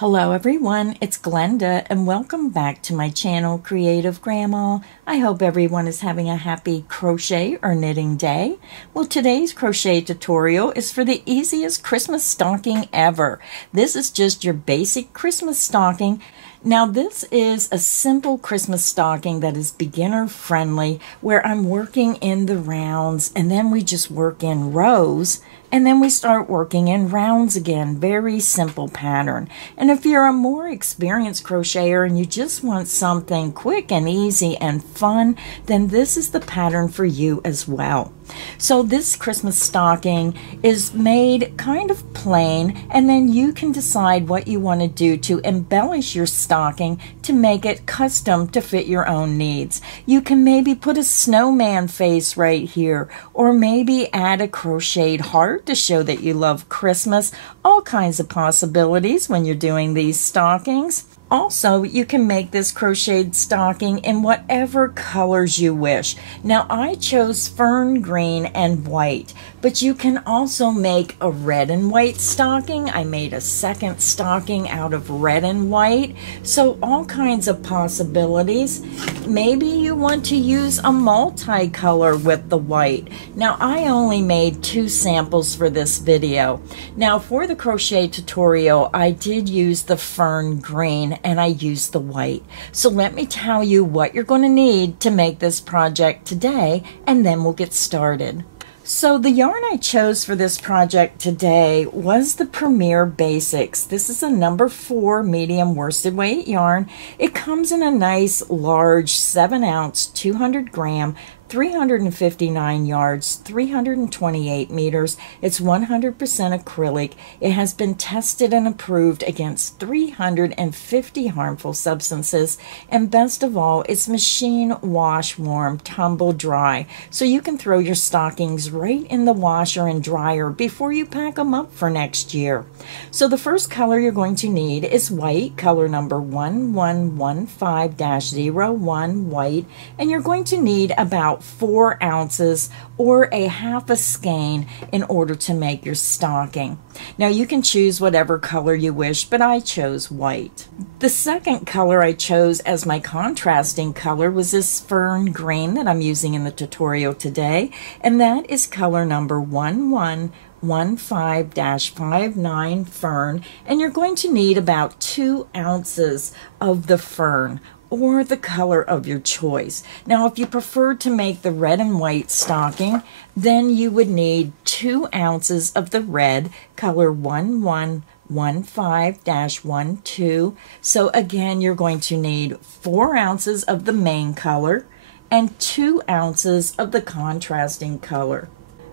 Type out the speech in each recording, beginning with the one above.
Hello everyone, it's Glenda and welcome back to my channel, Creative Grandma. I hope everyone is having a happy crochet or knitting day. Well, today's crochet tutorial is for the easiest Christmas stocking ever. This is just your basic Christmas stocking. Now this is a simple Christmas stocking that is beginner friendly, where I'm working in the rounds and then we just work in rows. And then we start working in rounds again. Very simple pattern. And if you're a more experienced crocheter and you just want something quick and easy and fun, then this is the pattern for you as well. So this Christmas stocking is made kind of plain, and then you can decide what you want to do to embellish your stocking to make it custom to fit your own needs. You can maybe put a snowman face right here, or maybe add a crocheted heart to show that you love Christmas. All kinds of possibilities when you're doing these stockings. Also, you can make this crocheted stocking in whatever colors you wish. Now, I chose Fern Green and white, but you can also make a red and white stocking. I made a second stocking out of red and white. So all kinds of possibilities. Maybe you want to use a multicolor with the white. Now, I only made 2 samples for this video. Now, for the crochet tutorial, I did use the Fern Green and I used the white. So let me tell you what you're going to need to make this project today, and then we'll get started. So the yarn I chose for this project today was the Premier Basix. This is a number 4 medium worsted weight yarn. It comes in a nice large 7-ounce, 200 gram, 359 yards, 328 meters. It's 100% acrylic. It has been tested and approved against 350 harmful substances. And best of all, it's machine wash warm, tumble dry. So you can throw your stockings right in the washer and dryer before you pack them up for next year. So the first color you're going to need is white, color number 1115-01 white. And you're going to need about 4 ounces or a half a skein in order to make your stocking. Now you can choose whatever color you wish, but I chose white. The second color I chose as my contrasting color was this Fern Green that I'm using in the tutorial today, and that is color number 1115-59 Fern, and you're going to need about 2 ounces of the fern, or the color of your choice. Now, if you prefer to make the red and white stocking, then you would need 2 ounces of the red, color 1115-12. So again, you're going to need 4 ounces of the main color and 2 ounces of the contrasting color.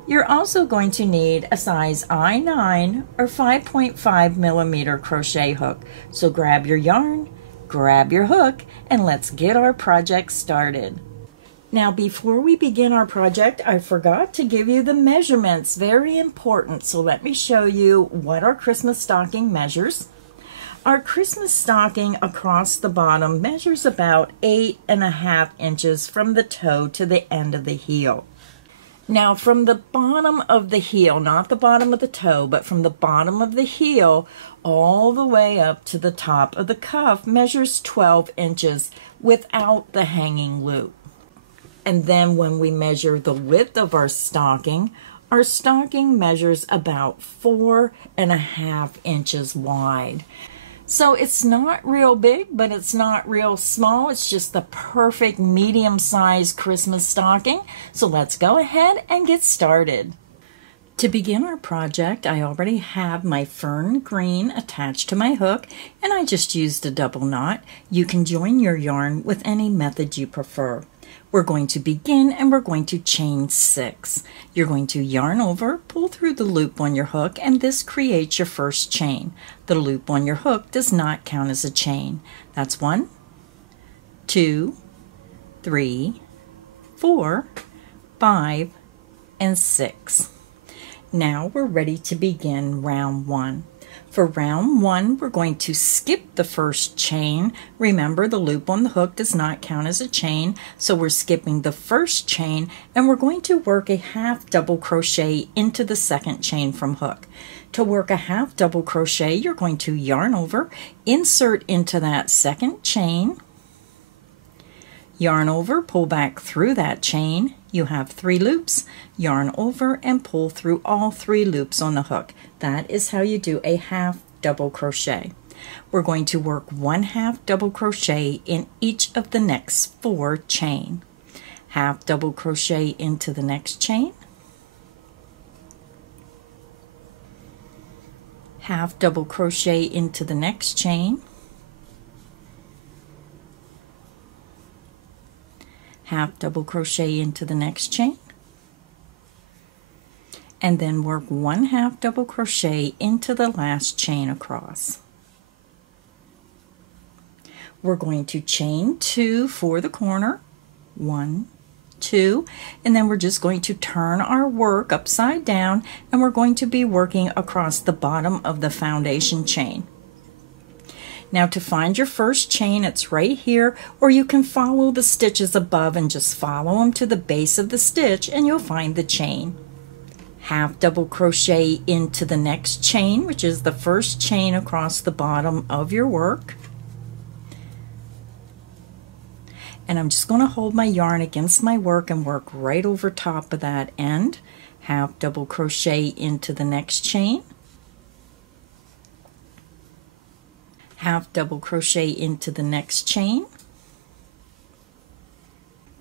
You're also going to need a size I9 or 5.5 millimeter crochet hook. So grab your yarn, grab your hook, and let's get our project started. Now, before we begin our project, I forgot to give you the measurements. Very important. So let me show you what our Christmas stocking measures. Our Christmas stocking across the bottom measures about 8.5 inches from the toe to the end of the heel. Now, from the bottom of the heel, not the bottom of the toe, but from the bottom of the heel all the way up to the top of the cuff measures 12 inches without the hanging loop. And then when we measure the width of our stocking measures about 4.5 inches wide. So it's not real big, but it's not real small. It's just the perfect medium-sized Christmas stocking. So let's go ahead and get started. To begin our project, I already have my Fern Green attached to my hook, and I just used a double knot. You can join your yarn with any method you prefer. We're going to begin and we're going to chain 6. You're going to yarn over, pull through the loop on your hook, and this creates your first chain. The loop on your hook does not count as a chain. That's 1, 2, 3, 4, 5, and 6. Now we're ready to begin round 1. For round 1, we're going to skip the first chain. Remember, the loop on the hook does not count as a chain, so we're skipping the first chain, and we're going to work a half double crochet into the second chain from hook. To work a half double crochet, you're going to yarn over, insert into that second chain, yarn over, pull back through that chain. You have 3 loops, yarn over and pull through all 3 loops on the hook. That is how you do a half double crochet. We're going to work 1/2 double crochet in each of the next 4 chain. Half double crochet into the next chain, half double crochet into the next chain, half double crochet into the next chain, and then work 1/2 double crochet into the last chain across. We're going to chain 2 for the corner, 1, 2, and then we're just going to turn our work upside down, and we're going to be working across the bottom of the foundation chain. Now to find your first chain, it's right here, or you can follow the stitches above and just follow them to the base of the stitch and you'll find the chain. Half double crochet into the next chain, which is the first chain across the bottom of your work. And I'm just going to hold my yarn against my work and work right over top of that end. Half double crochet into the next chain, half double crochet into the next chain,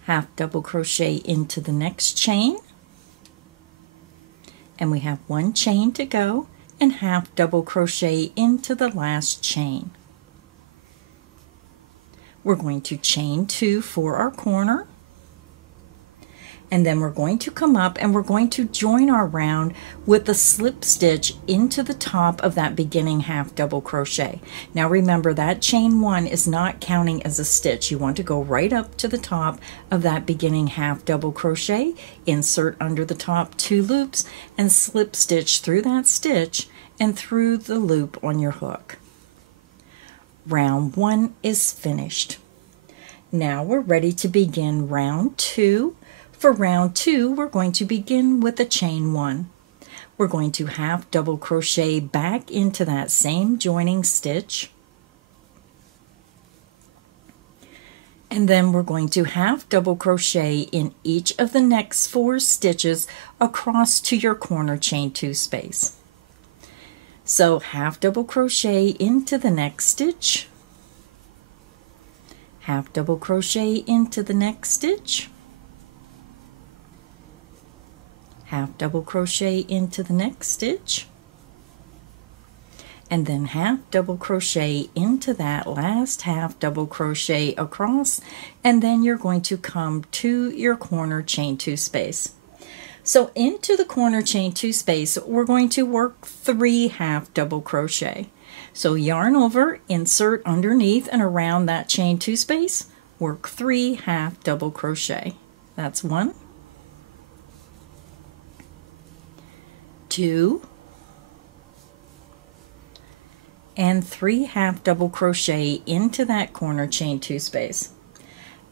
half double crochet into the next chain, and we have 1 chain to go, and half double crochet into the last chain. We're going to chain 2 for our corner, and then we're going to come up and we're going to join our round with a slip stitch into the top of that beginning half double crochet. Now remember, that chain 1 is not counting as a stitch. You want to go right up to the top of that beginning half double crochet, insert under the top 2 loops, and slip stitch through that stitch and through the loop on your hook. Round 1 is finished. Now we're ready to begin round 2. For round 2, we're going to begin with a chain 1. We're going to half double crochet back into that same joining stitch, and then we're going to half double crochet in each of the next 4 stitches across to your corner chain 2 space. So half double crochet into the next stitch, half double crochet into the next stitch, half double crochet into the next stitch, and then half double crochet into that last half double crochet across, and then you're going to come to your corner chain 2 space. So into the corner chain 2 space, we're going to work 3 half double crochet. So yarn over, insert underneath and around that chain 2 space, work 3 half double crochet. That's 1, 2, and 3 half double crochet into that corner chain 2 space.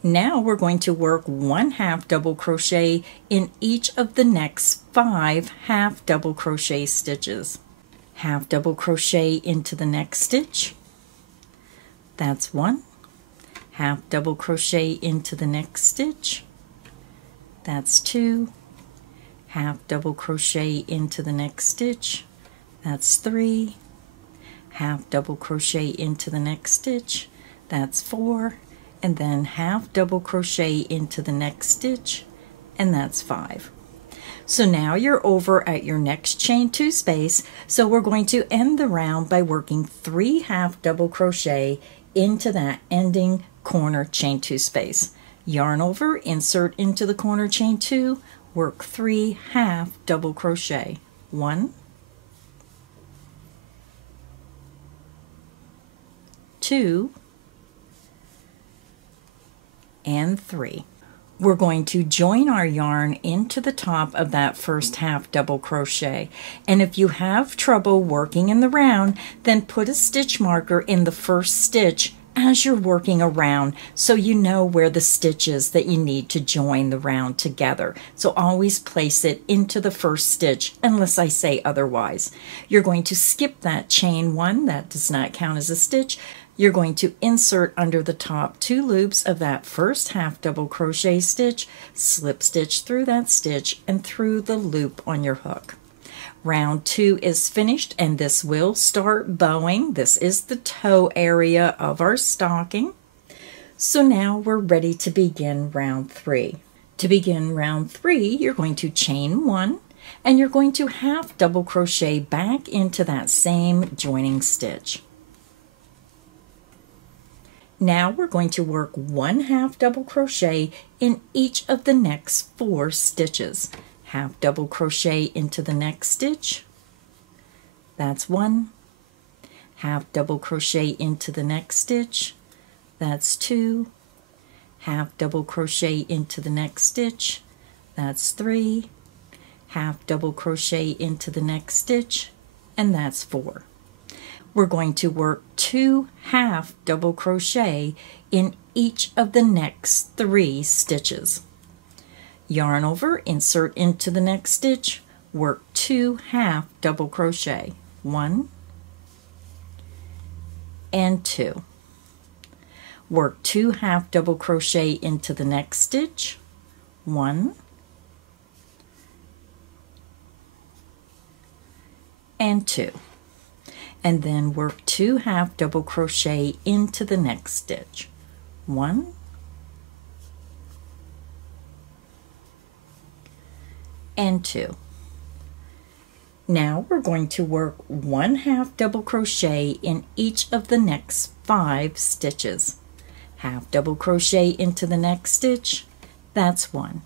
Now we're going to work 1 half double crochet in each of the next 5 half double crochet stitches. Half double crochet into the next stitch, that's 1, half double crochet into the next stitch, that's 2, half double crochet into the next stitch, that's 3, half double crochet into the next stitch, that's 4, and then half double crochet into the next stitch, and that's 5. So now you're over at your next chain 2 space, so we're going to end the round by working 3 half double crochet into that ending corner chain 2 space. Yarn over, insert into the corner chain 2, work 3 half double crochet. 1, 2, and 3. We're going to join our yarn into the top of that first half double crochet, and if you have trouble working in the round, then put a stitch marker in the first stitch as you're working around, so you know where the stitch is that you need to join the round together. So always place it into the first stitch unless I say otherwise. You're going to skip that chain 1, that does not count as a stitch. You're going to insert under the top 2 loops of that first half double crochet stitch, slip stitch through that stitch and through the loop on your hook. Round 2 is finished, and this will start bowing. This is the toe area of our stocking. So now we're ready to begin round 3. To begin round 3, you're going to chain 1, and you're going to half double crochet back into that same joining stitch. Now we're going to work 1 half double crochet in each of the next 4 stitches. Half double crochet into the next stitch, that's 1. Half double crochet into the next stitch, that's 2. Half double crochet into the next stitch, that's 3. Half double crochet into the next stitch, and that's 4. We're going to work 2 half double crochet in each of the next 3 stitches. Yarn over, insert into the next stitch, work 2 half double crochet, 1 and 2. Work 2 half double crochet into the next stitch, 1 and 2. And then work 2 half double crochet into the next stitch, 1 and 2. Now we're going to work 1 half double crochet in each of the next 5 stitches. Half double crochet into the next stitch, that's 1.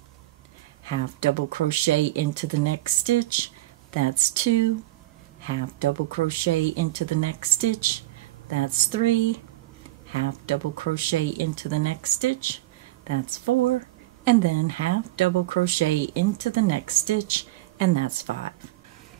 Half double crochet into the next stitch, that's 2. Half double crochet into the next stitch, that's 3. Half double crochet into the next stitch, that's 4. And then half double crochet into the next stitch, and that's 5.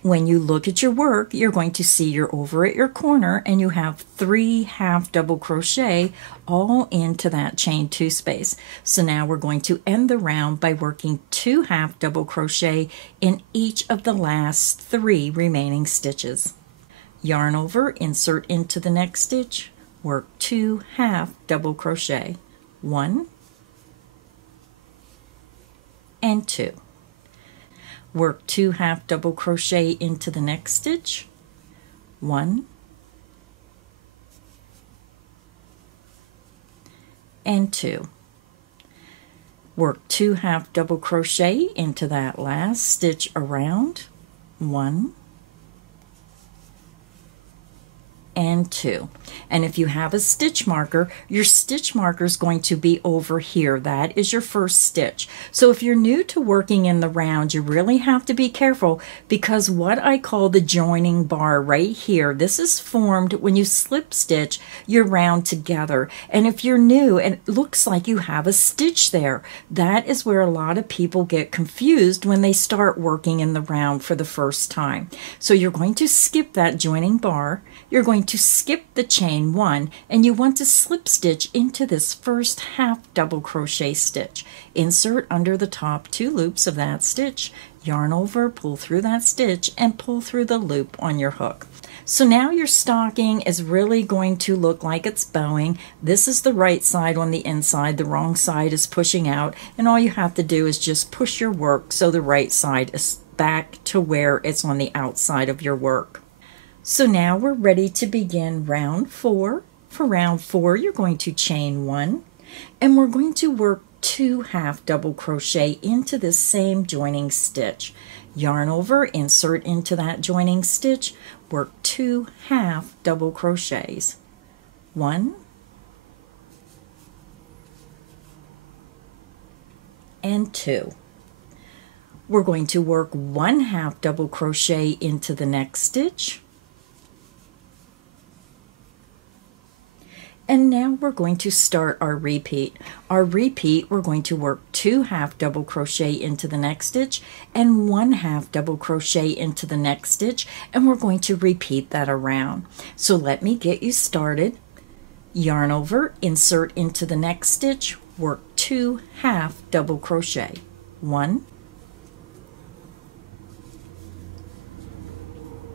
When you look at your work, you're going to see you're over at your corner and you have 3 half double crochet all into that chain 2 space. So now we're going to end the round by working 2 half double crochet in each of the last 3 remaining stitches. Yarn over, insert into the next stitch, work 2 half double crochet, 1 and 2. Work 2 half double crochet into the next stitch, 1 and 2. Work 2 half double crochet into that last stitch around, 1 and 2. And if you have a stitch marker, your stitch marker is going to be over here. That is your first stitch. So if you're new to working in the round, you really have to be careful, because what I call the joining bar right here, this is formed when you slip stitch your round together. And if you're new and it looks like you have a stitch there, that is where a lot of people get confused when they start working in the round for the first time. So you're going to skip that joining bar. You're going to skip the chain 1, and you want to slip stitch into this first half double crochet stitch. Insert under the top 2 loops of that stitch, yarn over, pull through that stitch, and pull through the loop on your hook. So now your stocking is really going to look like it's bowing. This is the right side on the inside, the wrong side is pushing out, and all you have to do is just push your work so the right side is back to where it's on the outside of your work. So now we're ready to begin round 4. For round 4, you're going to chain 1, and we're going to work 2 half double crochet into this same joining stitch. Yarn over, insert into that joining stitch, work 2 half double crochets. 1 and 2. We're going to work 1 half double crochet into the next stitch. And now we're going to start our repeat. Our repeat, we're going to work 2 half double crochet into the next stitch and 1 half double crochet into the next stitch, and we're going to repeat that around. So let me get you started. Yarn over, insert into the next stitch, work 2 half double crochet, 1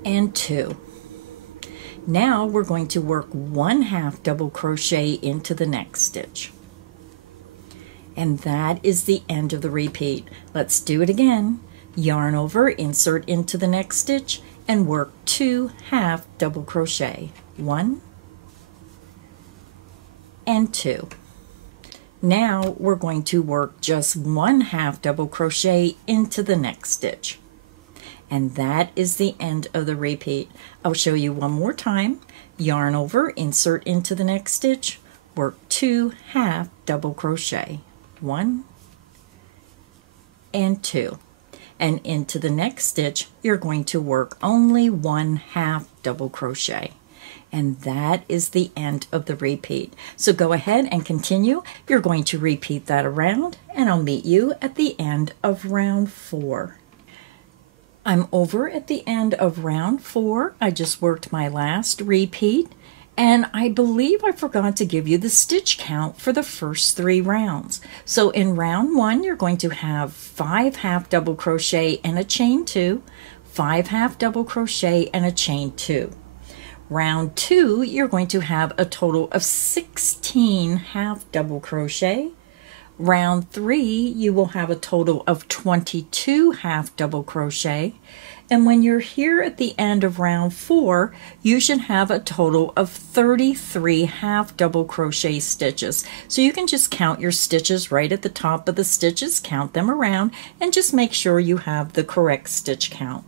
and 2. Now we're going to work 1 half double crochet into the next stitch. And that is the end of the repeat. Let's do it again. Yarn over, insert into the next stitch, and work 2 half double crochet, 1 and 2. Now we're going to work just 1 half double crochet into the next stitch. And that is the end of the repeat. I'll show you one more time. Yarn over, insert into the next stitch, work 2 half double crochet, 1 and 2. And into the next stitch, you're going to work only 1 half double crochet. And that is the end of the repeat. So go ahead and continue. You're going to repeat that around, and I'll meet you at the end of round 4. I'm over at the end of round 4. I just worked my last repeat, and I believe I forgot to give you the stitch count for the first 3 rounds. So in round 1, you're going to have 5 half double crochet and a chain 2, 5 half double crochet and a chain 2. Round 2, you're going to have a total of 16 half double crochet. Round 3, you will have a total of 22 half double crochet. And when you're here at the end of round 4, you should have a total of 33 half double crochet stitches. So you can just count your stitches right at the top of the stitches, count them around, and just make sure you have the correct stitch count.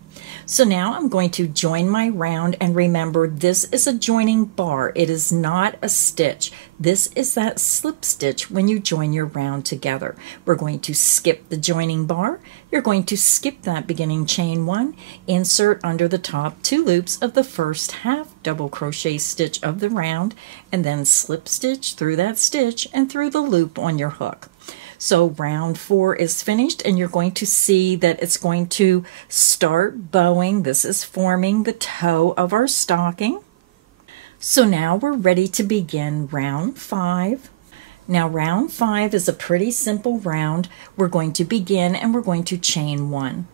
So now I'm going to join my round, and remember, this is a joining bar. It is not a stitch. This is that slip stitch when you join your round together. We're going to skip the joining bar. You're going to skip that beginning chain 1, insert under the top 2 loops of the first half double crochet stitch of the round, and then slip stitch through that stitch and through the loop on your hook. So round 4 is finished, and you're going to see that it's going to start bowing. This is forming the toe of our stocking. So now we're ready to begin round 5. Now round 5 is a pretty simple round. We're going to begin, and we're going to chain 1.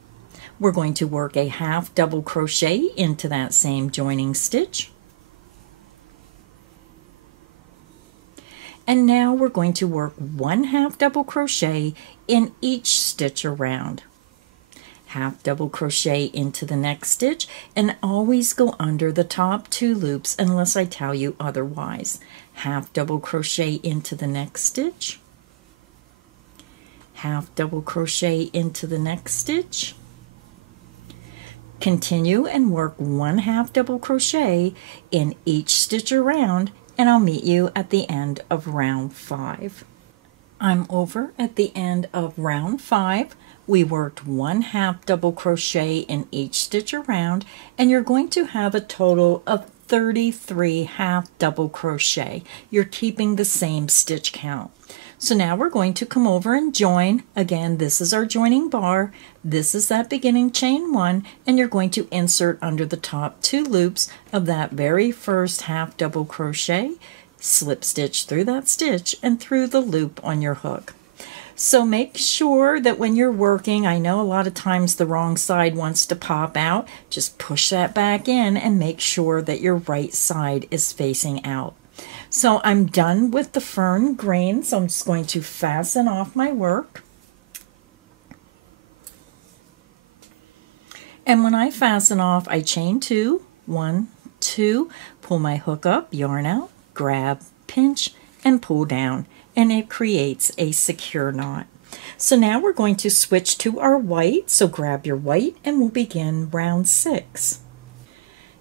We're going to work a half double crochet into that same joining stitch. And now we're going to work 1 half double crochet in each stitch around. Half double crochet into the next stitch, and always go under the top 2 loops unless I tell you otherwise. Half double crochet into the next stitch. Half double crochet into the next stitch. Continue and work 1 half double crochet in each stitch around, and I'll meet you at the end of round 5. I'm over at the end of round 5. We worked 1 half double crochet in each stitch around, and you're going to have a total of 33 half double crochet. You're keeping the same stitch count. So now we're going to come over and join. Again, this is our joining bar. This is that beginning chain 1, and you're going to insert under the top 2 loops of that very first half double crochet, slip stitch through that stitch and through the loop on your hook. So make sure that when you're working, I know a lot of times the wrong side wants to pop out, just push that back in and make sure that your right side is facing out. So I'm done with the Fern Green, so I'm just going to fasten off my work. And when I fasten off, I chain 2, 1, 2, pull my hook up, yarn out, grab, pinch, and pull down, and it creates a secure knot. So now we're going to switch to our white, so grab your white and we'll begin round 6.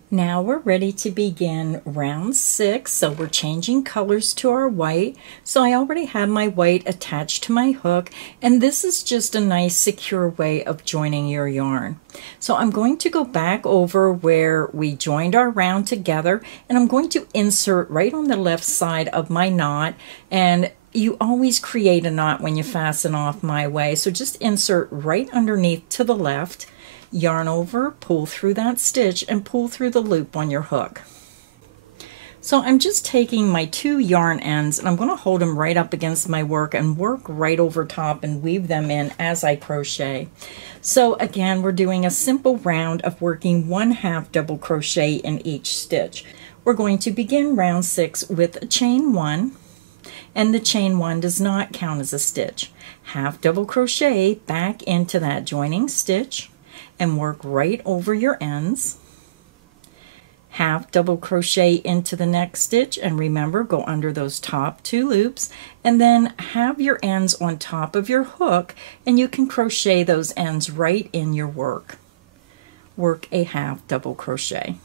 Now we're ready to begin round 6, so we're changing colors to our white. So I already have my white attached to my hook, and this is just a nice secure way of joining your yarn. So I'm going to go back over where we joined our round together, and I'm going to insert right on the left side of my knot, and you always create a knot when you fasten off my way, so just insert right underneath to the left. Yarn over, pull through that stitch, and pull through the loop on your hook. So I'm just taking my 2 yarn ends and I'm going to hold them right up against my work and work right over top and weave them in as I crochet. So again, we're doing a simple round of working 1/2 double crochet in each stitch. We're going to begin round 6 with a chain 1, and the chain 1 does not count as a stitch. 1/2 double crochet back into that joining stitch and work right over your ends. 1/2 double crochet into the next stitch, and remember, go under those top 2 loops, and then have your ends on top of your hook, and you can crochet those ends right in your work. Work a 1/2 double crochet.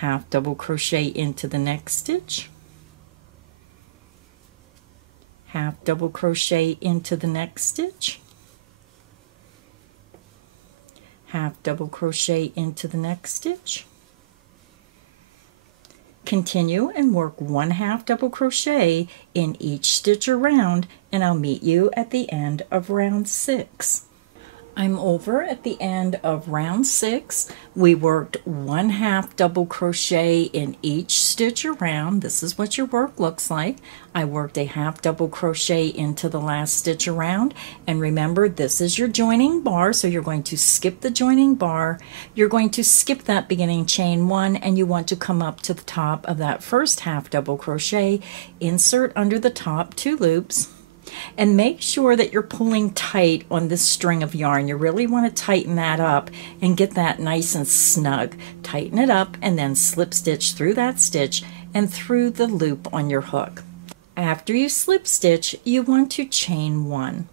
1/2 double crochet into the next stitch. 1/2 double crochet into the next stitch. 1/2 double crochet into the next stitch. Continue and work 1/2 double crochet in each stitch around, and I'll meet you at the end of round 6. I'm over at the end of round 6. We worked 1/2 double crochet in each stitch around. This is what your work looks like. I worked a 1/2 double crochet into the last stitch around, and remember, this is your joining bar, so you're going to skip the joining bar. You're going to skip that beginning chain 1, and you want to come up to the top of that first 1/2 double crochet, insert under the top 2 loops, and make sure that you're pulling tight on this string of yarn. You really want to tighten that up and get that nice and snug. Tighten it up and then slip stitch through that stitch and through the loop on your hook. After you slip stitch, you want to chain 1.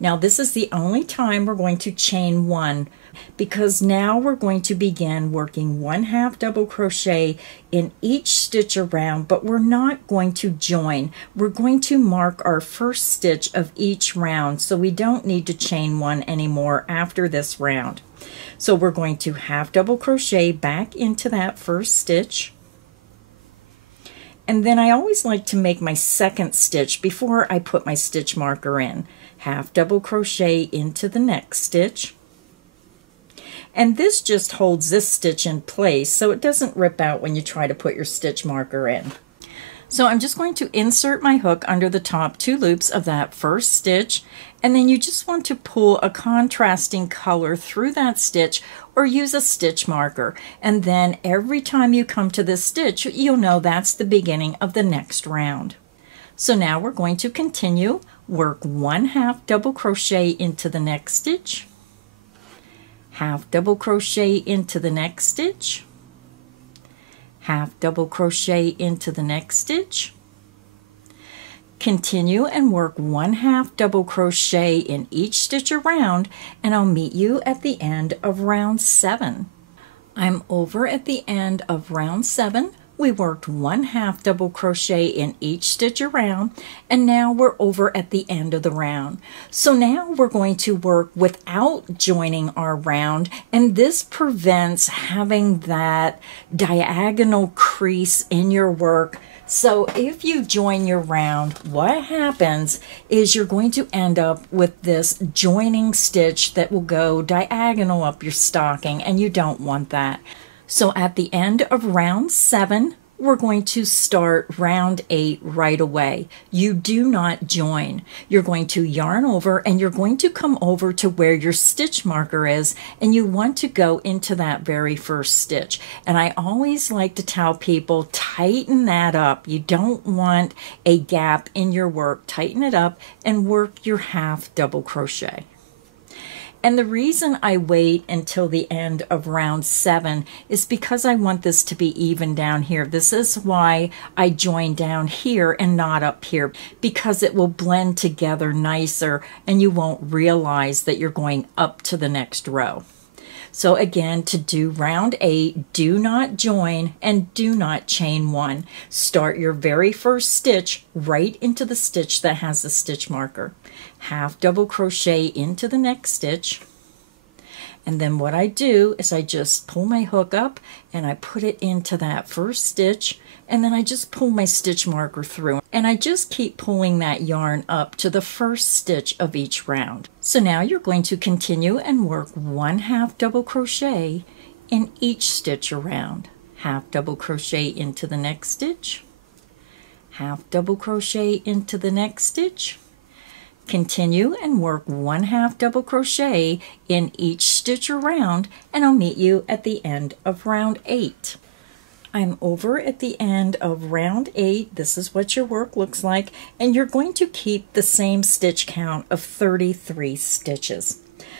Now this is the only time we're going to chain 1, because now we're going to begin working 1/2 double crochet in each stitch around, but we're not going to join. We're going to mark our first stitch of each round, so we don't need to chain 1 anymore after this round. So we're going to 1/2 double crochet back into that first stitch. And then I always like to make my second stitch before I put my stitch marker in. 1/2 double crochet into the next stitch. And this just holds this stitch in place so it doesn't rip out when you try to put your stitch marker in. So I'm just going to insert my hook under the top 2 loops of that first stitch, and then you just want to pull a contrasting color through that stitch or use a stitch marker, and then every time you come to this stitch, you'll know that's the beginning of the next round. So now we're going to continue. Work 1/2 double crochet into the next stitch, 1/2 double crochet into the next stitch, 1/2 double crochet into the next stitch. Continue and work 1/2 double crochet in each stitch around, and I'll meet you at the end of round 7. I'm over at the end of round 7. We worked 1/2 double crochet in each stitch around, and now we're over at the end of the round. So now we're going to work without joining our round, and this prevents having that diagonal crease in your work. So if you join your round, what happens is you're going to end up with this joining stitch that will go diagonal up your stocking, and you don't want that. So at the end of round 7, we're going to start round 8 right away. You do not join. You're going to yarn over, and you're going to come over to where your stitch marker is, and you want to go into that very first stitch. And I always like to tell people, tighten that up. You don't want a gap in your work. Tighten it up and work your 1/2 double crochet. And the reason I wait until the end of round 7 is because I want this to be even down here. This is why I join down here and not up here, because it will blend together nicer and you won't realize that you're going up to the next row. So again, to do round 8, do not join and do not chain 1. Start your very first stitch right into the stitch that has the stitch marker. 1/2 double crochet into the next stitch. And then what I do is I just pull my hook up and I put it into that first stitch, and then I just pull my stitch marker through, and I just keep pulling that yarn up to the first stitch of each round. So now you're going to continue and work 1/2 double crochet in each stitch around. half double crochet into the next stitch, half double crochet into the next stitch. Continue and work 1 half double crochet in each stitch around, and I'll meet you at the end of round 8. I'm over at the end of round 8. This is what your work looks like, and you're going to keep the same stitch count of 33 stitches.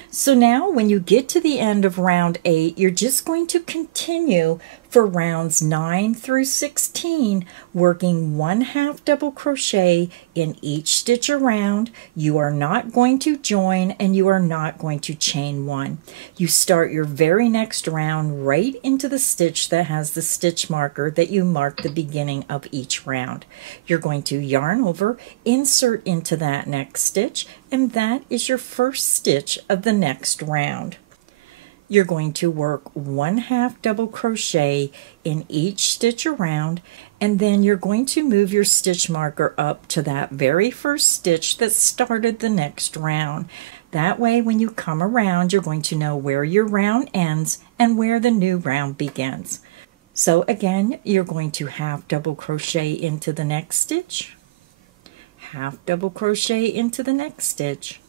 So now when you get to the end of round 8, you're just going to continue for rounds 9 through 16, working 1 half double crochet in each stitch around. You are not going to join and you are not going to chain 1. You start your very next round right into the stitch that has the stitch marker that you marked the beginning of each round. You're going to yarn over, insert into that next stitch, and that is your first stitch of the next round. You're going to work 1 half double crochet in each stitch around, and then you're going to move your stitch marker up to that very first stitch that started the next round. That way when you come around, you're going to know where your round ends and where the new round begins. So again, you're going to half double crochet into the next stitch, half double crochet into the next stitch,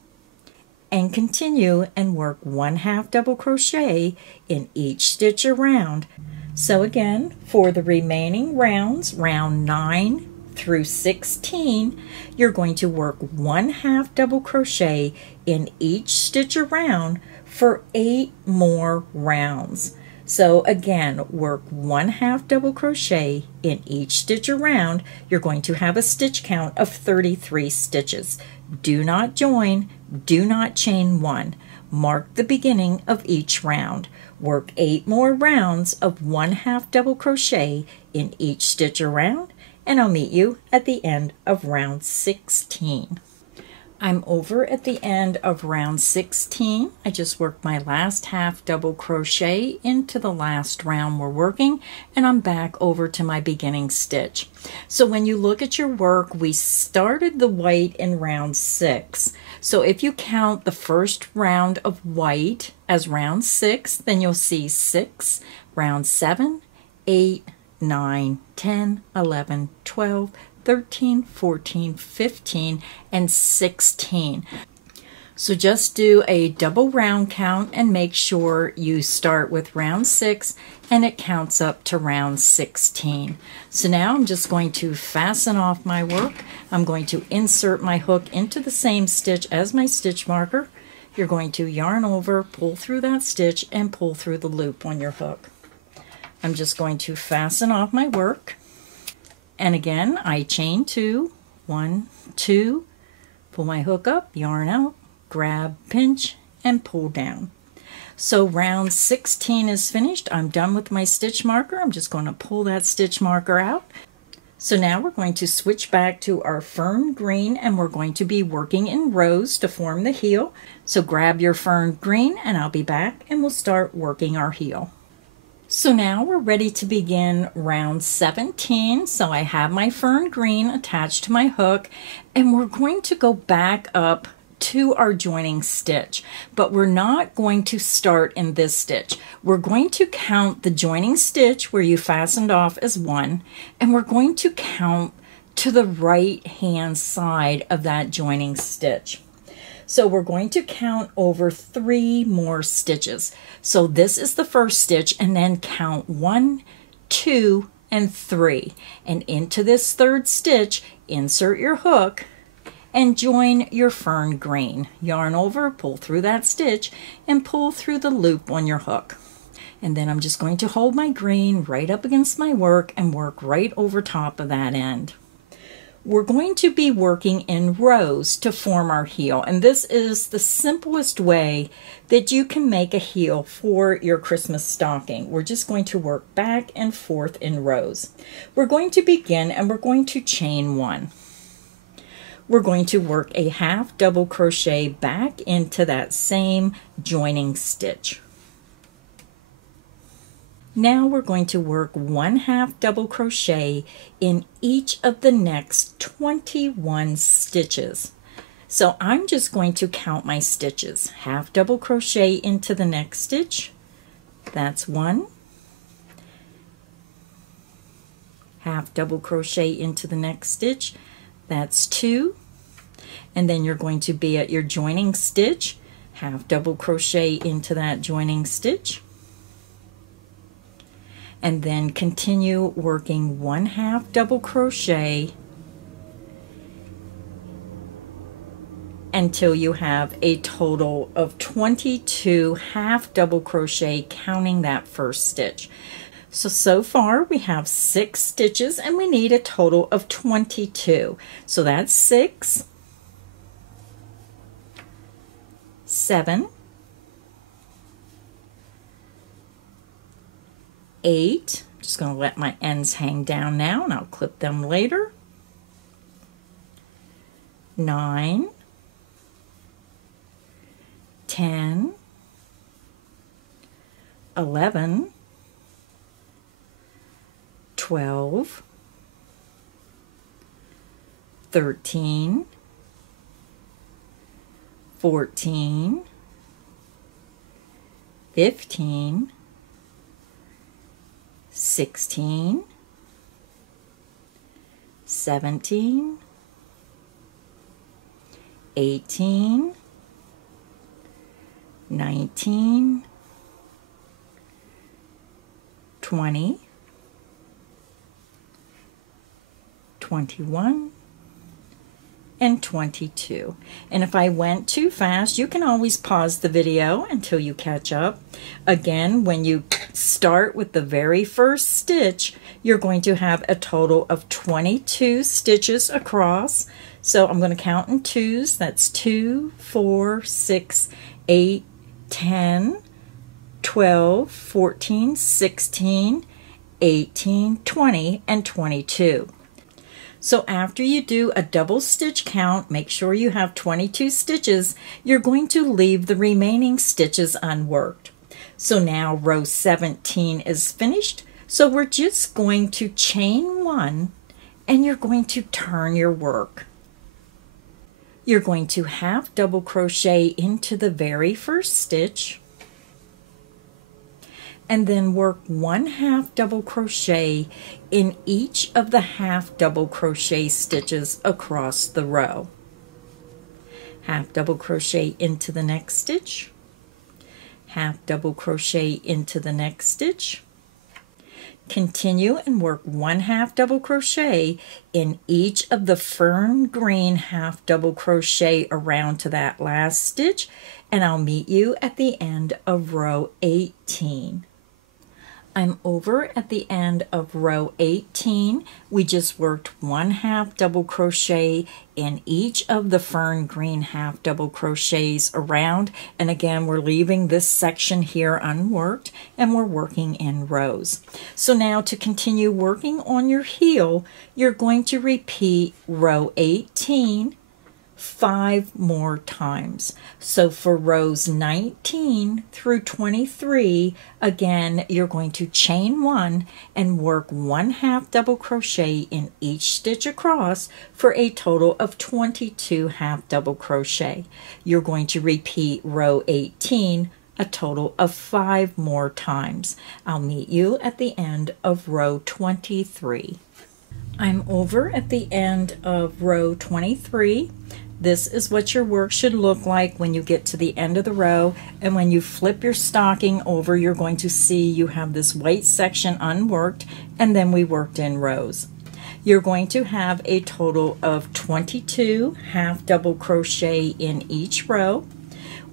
and continue and work 1 half double crochet in each stitch around. So again, for the remaining rounds, round 9 through 16, you're going to work 1 half double crochet in each stitch around for 8 more rounds. So again, work 1 half double crochet in each stitch around. You're going to have a stitch count of 33 stitches. Do not join, do not chain 1. Mark the beginning of each round. Work 8 more rounds of 1 half double crochet in each stitch around, and I'll meet you at the end of round 16. I'm over at the end of round 16. I just worked my last half double crochet into the last round we're working, and I'm back over to my beginning stitch. So when you look at your work, we started the white in round 6. So if you count the first round of white as round 6, then you'll see 6, round 7, 8, 9, 10, 11, 12, 13, 14, 15, and 16. So just do a double round count and make sure you start with round 6 and it counts up to round 16. So now I'm just going to fasten off my work. I'm going to insert my hook into the same stitch as my stitch marker. You're going to yarn over, pull through that stitch, and pull through the loop on your hook. I'm just going to fasten off my work. And again, I chain 2, 1, 2, pull my hook up, yarn out, grab, pinch, and pull down. So round 16 is finished. I'm done with my stitch marker. I'm just going to pull that stitch marker out. So now we're going to switch back to our Fern Green, and we're going to be working in rows to form the heel. So grab your Fern Green and I'll be back and we'll start working our heel. So now we're ready to begin round 17. So I have my Fern Green attached to my hook, and we're going to go back up to our joining stitch, but we're not going to start in this stitch. We're going to count the joining stitch where you fastened off as 1, and we're going to count to the right hand side of that joining stitch. So we're going to count over 3 more stitches. So this is the first stitch, and then count 1, 2, and 3. And into this third stitch, insert your hook and join your Fern Green. Yarn over, pull through that stitch, and pull through the loop on your hook. And then I'm just going to hold my green right up against my work and work right over top of that end. We're going to be working in rows to form our heel, and this is the simplest way that you can make a heel for your Christmas stocking. We're just going to work back and forth in rows. We're going to begin and we're going to chain 1. We're going to work a half double crochet back into that same joining stitch. Now we're going to work 1 half double crochet in each of the next 21 stitches. So I'm just going to count my stitches. Half double crochet into the next stitch. That's 1. half double crochet into the next stitch, that's 2, and then you're going to be at your joining stitch, half double crochet into that joining stitch, and then continue working 1 half double crochet until you have a total of 22 half double crochet, counting that first stitch. So far we have 6 stitches and we need a total of 22. So that's 6, 7, 8. I'm just going to let my ends hang down now and I'll clip them later. 9, 10, 11, 12, 13, 14, 15, 16, 17, 18, 19, 20, 21, and 22. And if I went too fast, you can always pause the video until you catch up. Again, when you start with the very first stitch, you're going to have a total of 22 stitches across. So I'm going to count in twos. That's 2, 4, 6, 8, 10, 12, 14, 16, 18, 20, and 22. So after you do a double stitch count, make sure you have 22 stitches, you're going to leave the remaining stitches unworked. So now row 17 is finished, so we're just going to chain 1 and you're going to turn your work. You're going to half double crochet into the very first stitch and then work 1 half double crochet in each of the half double crochet stitches across the row. Half double crochet into the next stitch, half double crochet into the next stitch, continue and work 1 half double crochet in each of the Fern Green half double crochet around to that last stitch, and I'll meet you at the end of row 18. I'm over at the end of row 18. We just worked 1 half double crochet in each of the Fern Green half double crochets around, and again we're leaving this section here unworked and we're working in rows. So now to continue working on your heel, you're going to repeat row 18 5 more times. So for rows 19 through 23, again, you're going to chain 1 and work 1 half double crochet in each stitch across for a total of 22 half double crochet. You're going to repeat row 18 a total of 5 more times. I'll meet you at the end of row 23. I'm over at the end of row 23. This is what your work should look like when you get to the end of the row, and when you flip your stocking over, you're going to see you have this white section unworked, and then we worked in rows. You're going to have a total of 22 half double crochet in each row.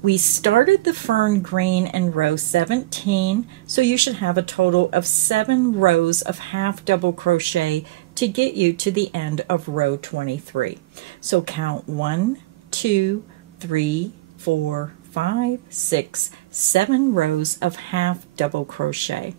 We started the Fern Green in row 17, so you should have a total of 7 rows of half double crochet to get you to the end of row 23. So count 1, 2, 3, 4, 5, 6, 7 rows of half double crochet.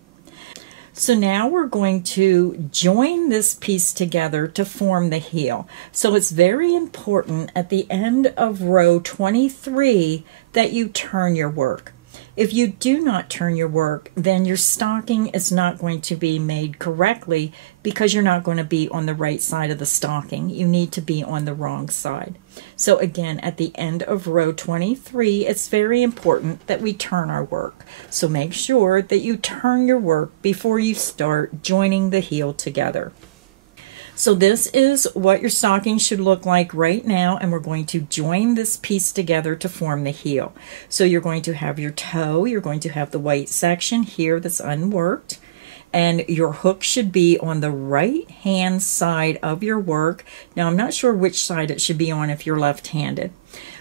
So now we're going to join this piece together to form the heel. So it's very important at the end of row 23 that you turn your work. If you do not turn your work, then your stocking is not going to be made correctly because you're not going to be on the right side of the stocking. You need to be on the wrong side. So again, at the end of row 23, it's very important that we turn our work. So make sure that you turn your work before you start joining the heel together. So this is what your stocking should look like right now, and we're going to join this piece together to form the heel. So you're going to have your toe, you're going to have the white section here that's unworked, and your hook should be on the right hand side of your work. Now I'm not sure which side it should be on if you're left-handed.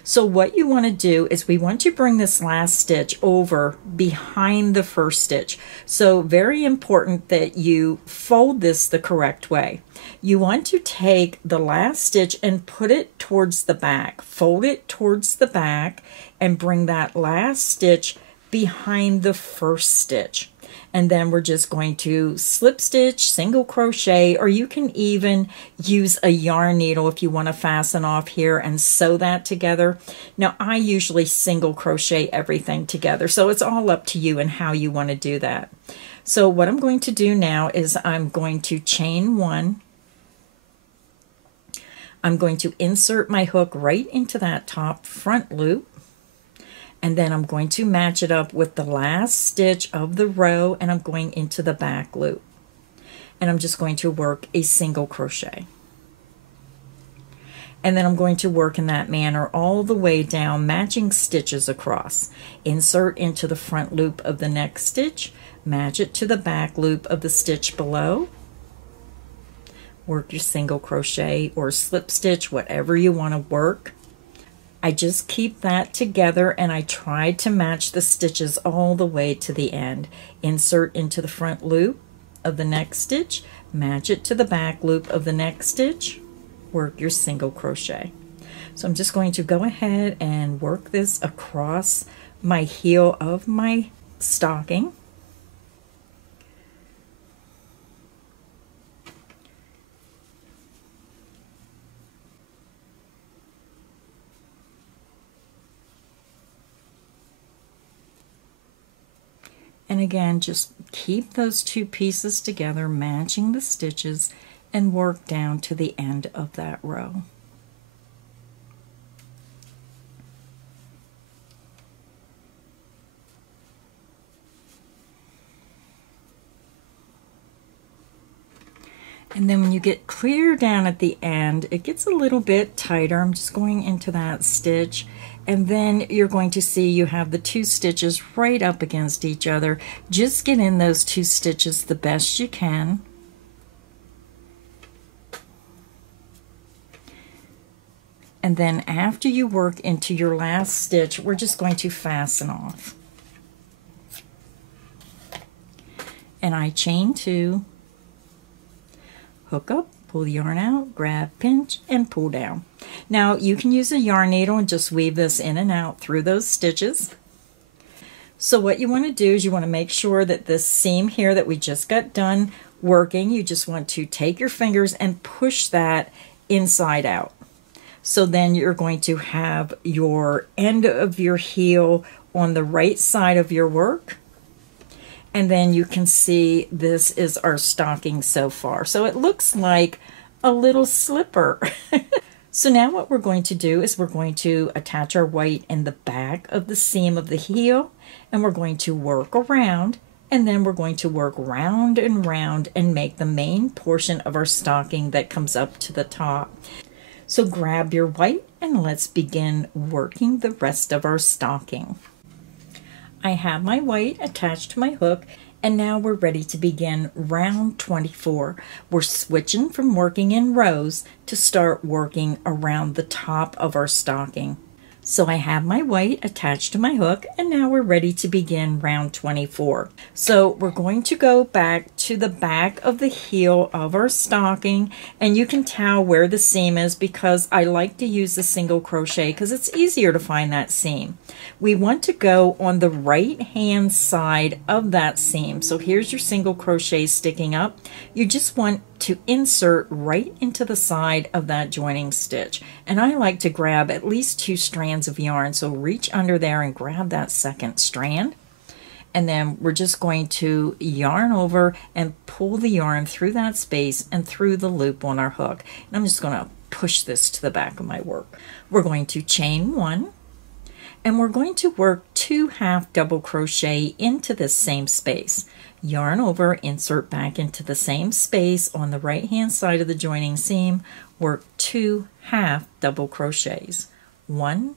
So what you want to do is we want to bring this last stitch over behind the first stitch. So very important that you fold this the correct way. You want to take the last stitch and put it towards the back. Fold it towards the back and bring that last stitch behind the first stitch. And then we're just going to slip stitch, single crochet, or you can even use a yarn needle if you want to fasten off here and sew that together. Now I usually single crochet everything together, so it's all up to you and how you want to do that. So what I'm going to do now is I'm going to chain one. I'm going to insert my hook right into that top front loop. And then I'm going to match it up with the last stitch of the row, and I'm going into the back loop. And I'm just going to work a single crochet. And then I'm going to work in that manner all the way down, matching stitches across. Insert into the front loop of the next stitch, match it to the back loop of the stitch below. Work your single crochet or slip stitch, whatever you want to work. I just keep that together and I try to match the stitches all the way to the end. Insert into the front loop of the next stitch, match it to the back loop of the next stitch, work your single crochet. So I'm just going to go ahead and work this across my heel of my stocking. And again, just keep those two pieces together, matching the stitches, and work down to the end of that row. And then when you get clear down at the end, it gets a little bit tighter. I'm just going into that stitch, and then you're going to see you have the two stitches right up against each other. Just get in those two stitches the best you can. And then after you work into your last stitch, we're just going to fasten off. And I chain two, hook up, pull the yarn out, grab, pinch, and pull down. Now you can use a yarn needle and just weave this in and out through those stitches. So what you want to do is you want to make sure that this seam here that we just got done working, you just want to take your fingers and push that inside out. So then you're going to have your end of your heel on the right side of your work. And then you can see this is our stocking so far. So it looks like a little slipper. So now what we're going to do is we're going to attach our white in the back of the seam of the heel, and we're going to work around, and then we're going to work round and make the main portion of our stocking that comes up to the top. So grab your white and let's begin working the rest of our stocking. I have my white attached to my hook, and now we're ready to begin round 24. We're switching from working in rows to start working around the top of our stocking. So I have my white attached to my hook, and now we're ready to begin round 24. So we're going to go back to the back of the heel of our stocking, and you can tell where the seam is because I like to use the single crochet because it's easier to find that seam. We want to go on the right hand side of that seam. So here's your single crochet sticking up. You just want to insert right into the side of that joining stitch, and I like to grab at least 2 strands of yarn, so reach under there and grab that second strand, and then we're just going to yarn over and pull the yarn through that space and through the loop on our hook. And I'm just going to push this to the back of my work. We're going to chain 1, and we're going to work 2 half double crochet into this same space. Yarn over, insert back into the same space on the right hand side of the joining seam, work 2 half double crochets, 1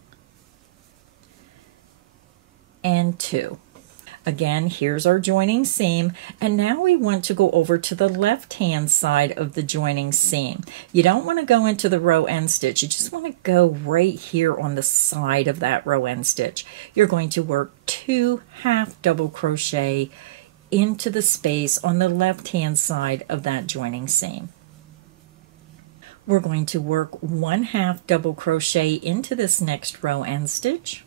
and 2. Again, here's our joining seam, and now we want to go over to the left hand side of the joining seam. You don't want to go into the row end stitch, you just want to go right here on the side of that row end stitch. You're going to work 2 half double crochet into the space on the left hand side of that joining seam. We're going to work 1 half double crochet into this next row end stitch.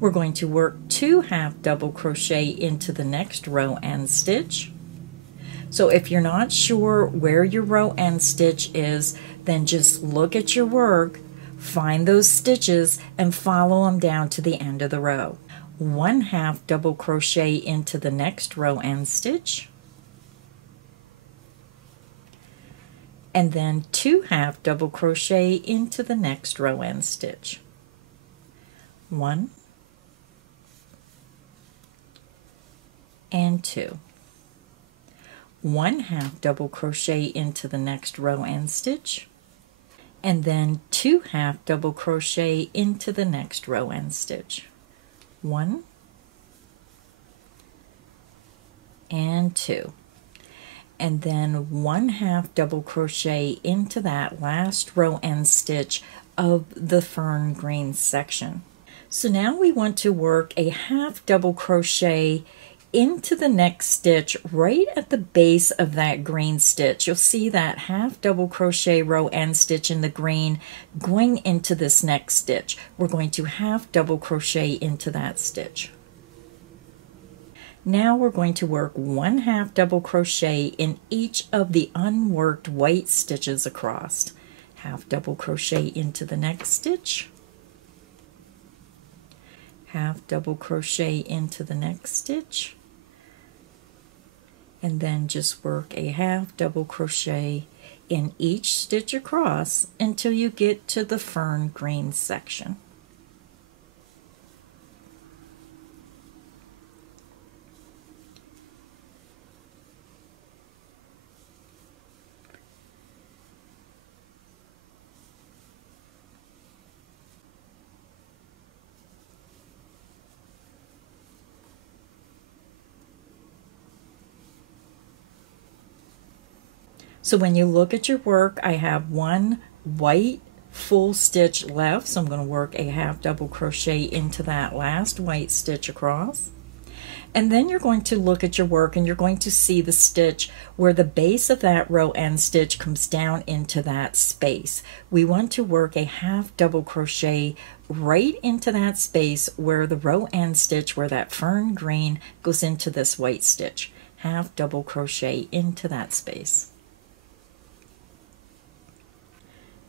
We're going to work 2 half double crochet into the next row end stitch. So if you're not sure where your row end stitch is, then just look at your work, find those stitches, and follow them down to the end of the row. 1 half double crochet into the next row end stitch, and then 2 half double crochet into the next row end stitch. 1 and 2. 1 half double crochet into the next row end stitch, and then 2 half double crochet into the next row end stitch. 1 and 2. And then 1 half double crochet into that last row end stitch of the Fern Green section. So now we want to work a half double crochet into the next stitch right at the base of that green stitch. You'll see that half double crochet row end stitch in the green going into this next stitch. We're going to half double crochet into that stitch. Now we're going to work 1 half double crochet in each of the unworked white stitches across. Half double crochet into the next stitch, half double crochet into the next stitch, and then just work a half double crochet in each stitch across until you get to the Fern Green section. So when you look at your work, I have 1 white full stitch left, so I'm going to work a half double crochet into that last white stitch across. And then you're going to look at your work and you're going to see the stitch where the base of that row end stitch comes down into that space. We want to work a half double crochet right into that space where the row end stitch, where that Fern Green goes into this white stitch. Half double crochet into that space.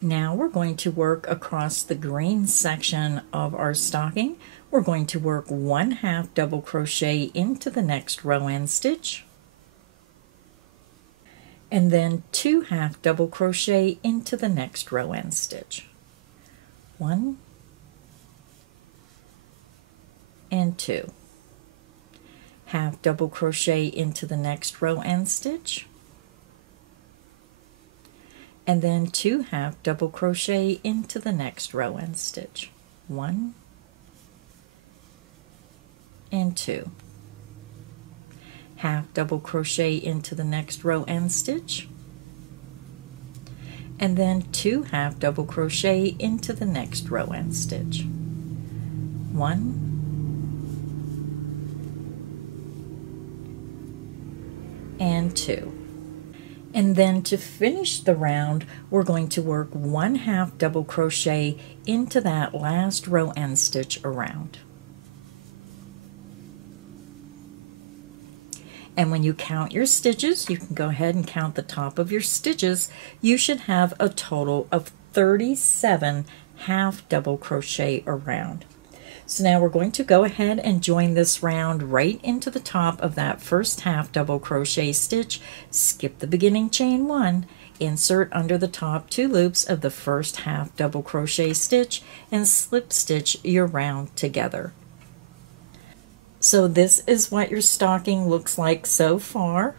Now we're going to work across the green section of our stocking. We're going to work 1 half double crochet into the next row end stitch, and then 2 half double crochet into the next row end stitch. 1 and 2. Half double crochet into the next row end stitch, and then 2 half double crochet into the next row end stitch. 1 and 2. Half double crochet into the next row end stitch, and then 2 half double crochet into the next row end stitch. 1 and 2. And then to finish the round, we're going to work 1 half double crochet into that last row end stitch around. And when you count your stitches, you can go ahead and count the top of your stitches. You should have a total of 37 half double crochet around. So now we're going to go ahead and join this round right into the top of that first half double crochet stitch. Skip the beginning chain 1, insert under the top 2 loops of the first half double crochet stitch, and slip stitch your round together. So this is what your stocking looks like so far.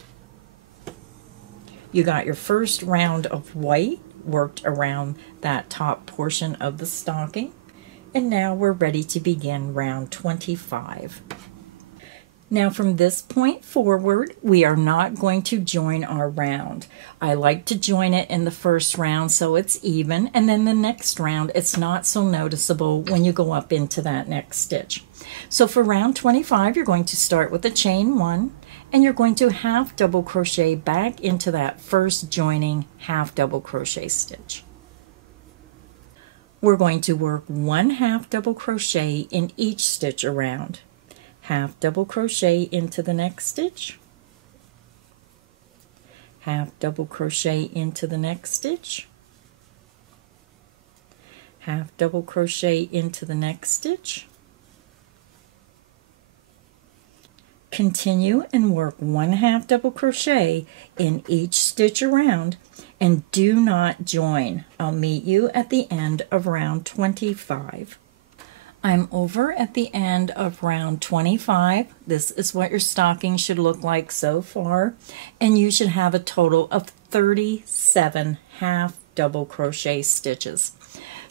You got your first round of white worked around that top portion of the stocking. And now we're ready to begin round 25. Now from this point forward, we are not going to join our round. I like to join it in the first round so it's even, and then the next round it's not so noticeable when you go up into that next stitch. So for round 25, you're going to start with a chain 1, and you're going to half double crochet back into that first joining half double crochet stitch. We're going to work 1 half double crochet in each stitch around. Half double crochet into the next stitch, half double crochet into the next stitch, half double crochet into the next stitch. Continue and work 1 half double crochet in each stitch around, and do not join. I'll meet you at the end of round 25. I'm over at the end of round 25. This is what your stocking should look like so far, and you should have a total of 37 half double crochet stitches.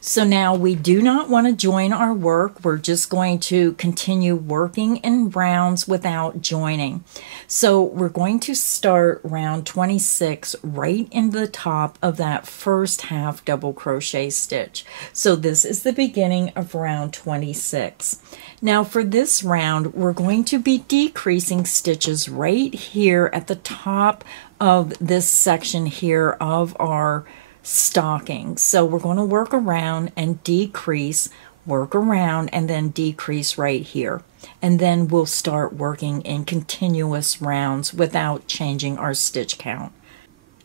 So now we do not want to join our work. We're just going to continue working in rounds without joining. So we're going to start round 26 right in the top of that first half double crochet stitch. So this is the beginning of round 26. Now for this round, we're going to be decreasing stitches right here at the top of this section here of our stocking. So we're going to work around and decrease, work around and then decrease right here. And then we'll start working in continuous rounds without changing our stitch count.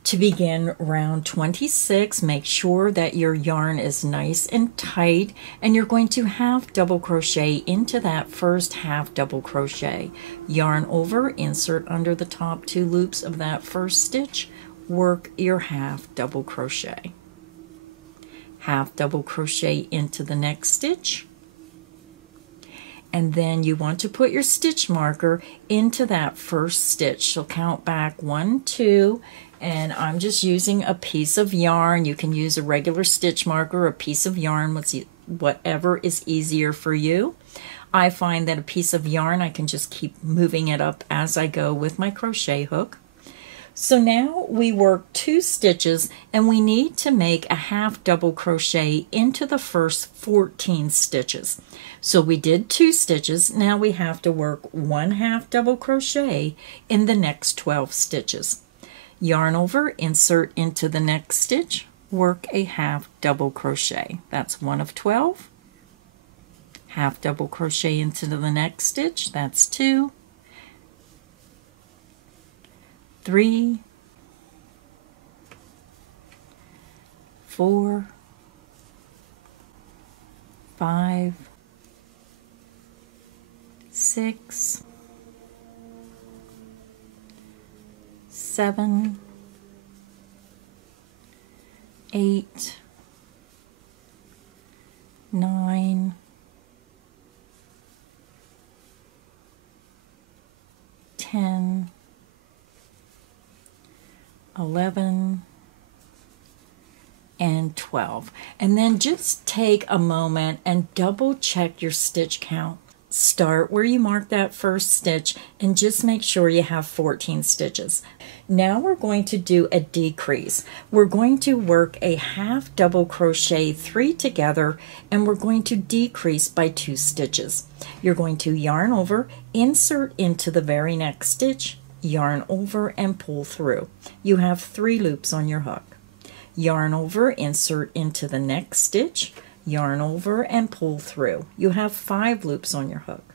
To begin round 26, make sure that your yarn is nice and tight, and you're going to half double crochet into that first half double crochet. Yarn over, insert under the top 2 loops of that first stitch, work your half double crochet. Half double crochet into the next stitch, and then you want to put your stitch marker into that first stitch. So count back 1, 2, and I'm just using a piece of yarn. You can use a regular stitch marker, a piece of yarn, whatever is easier for you. I find that a piece of yarn, I can just keep moving it up as I go with my crochet hook. So now we work 2 stitches, and we need to make a half double crochet into the first 14 stitches. So we did 2 stitches, now we have to work 1 half double crochet in the next 12 stitches. Yarn over, insert into the next stitch, work a half double crochet. That's 1 of 12. Half double crochet into the next stitch, that's 2. 3, 4, 5, 6, 7, 8, 9, 10, 11, and 12. And then just take a moment and double check your stitch count. Start where you marked that first stitch and just make sure you have 14 stitches. Now we're going to do a decrease. We're going to work a half double crochet 3 together, and we're going to decrease by 2 stitches. You're going to yarn over, insert into the very next stitch, yarn over and pull through. You have 3 loops on your hook. Yarn over, insert into the next stitch, yarn over and pull through. You have 5 loops on your hook.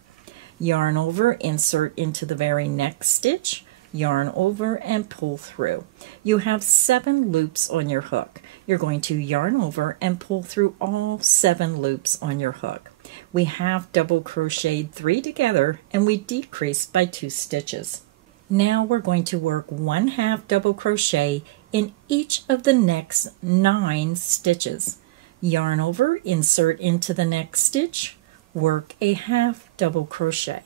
Yarn over, insert into the very next stitch, yarn over and pull through. You have 7 loops on your hook. You're going to yarn over and pull through all 7 loops on your hook. We half double crocheted 3 together, and we decreased by 2 stitches. Now we're going to work 1 half double crochet in each of the next 9 stitches. Yarn over, insert into the next stitch, work a half double crochet.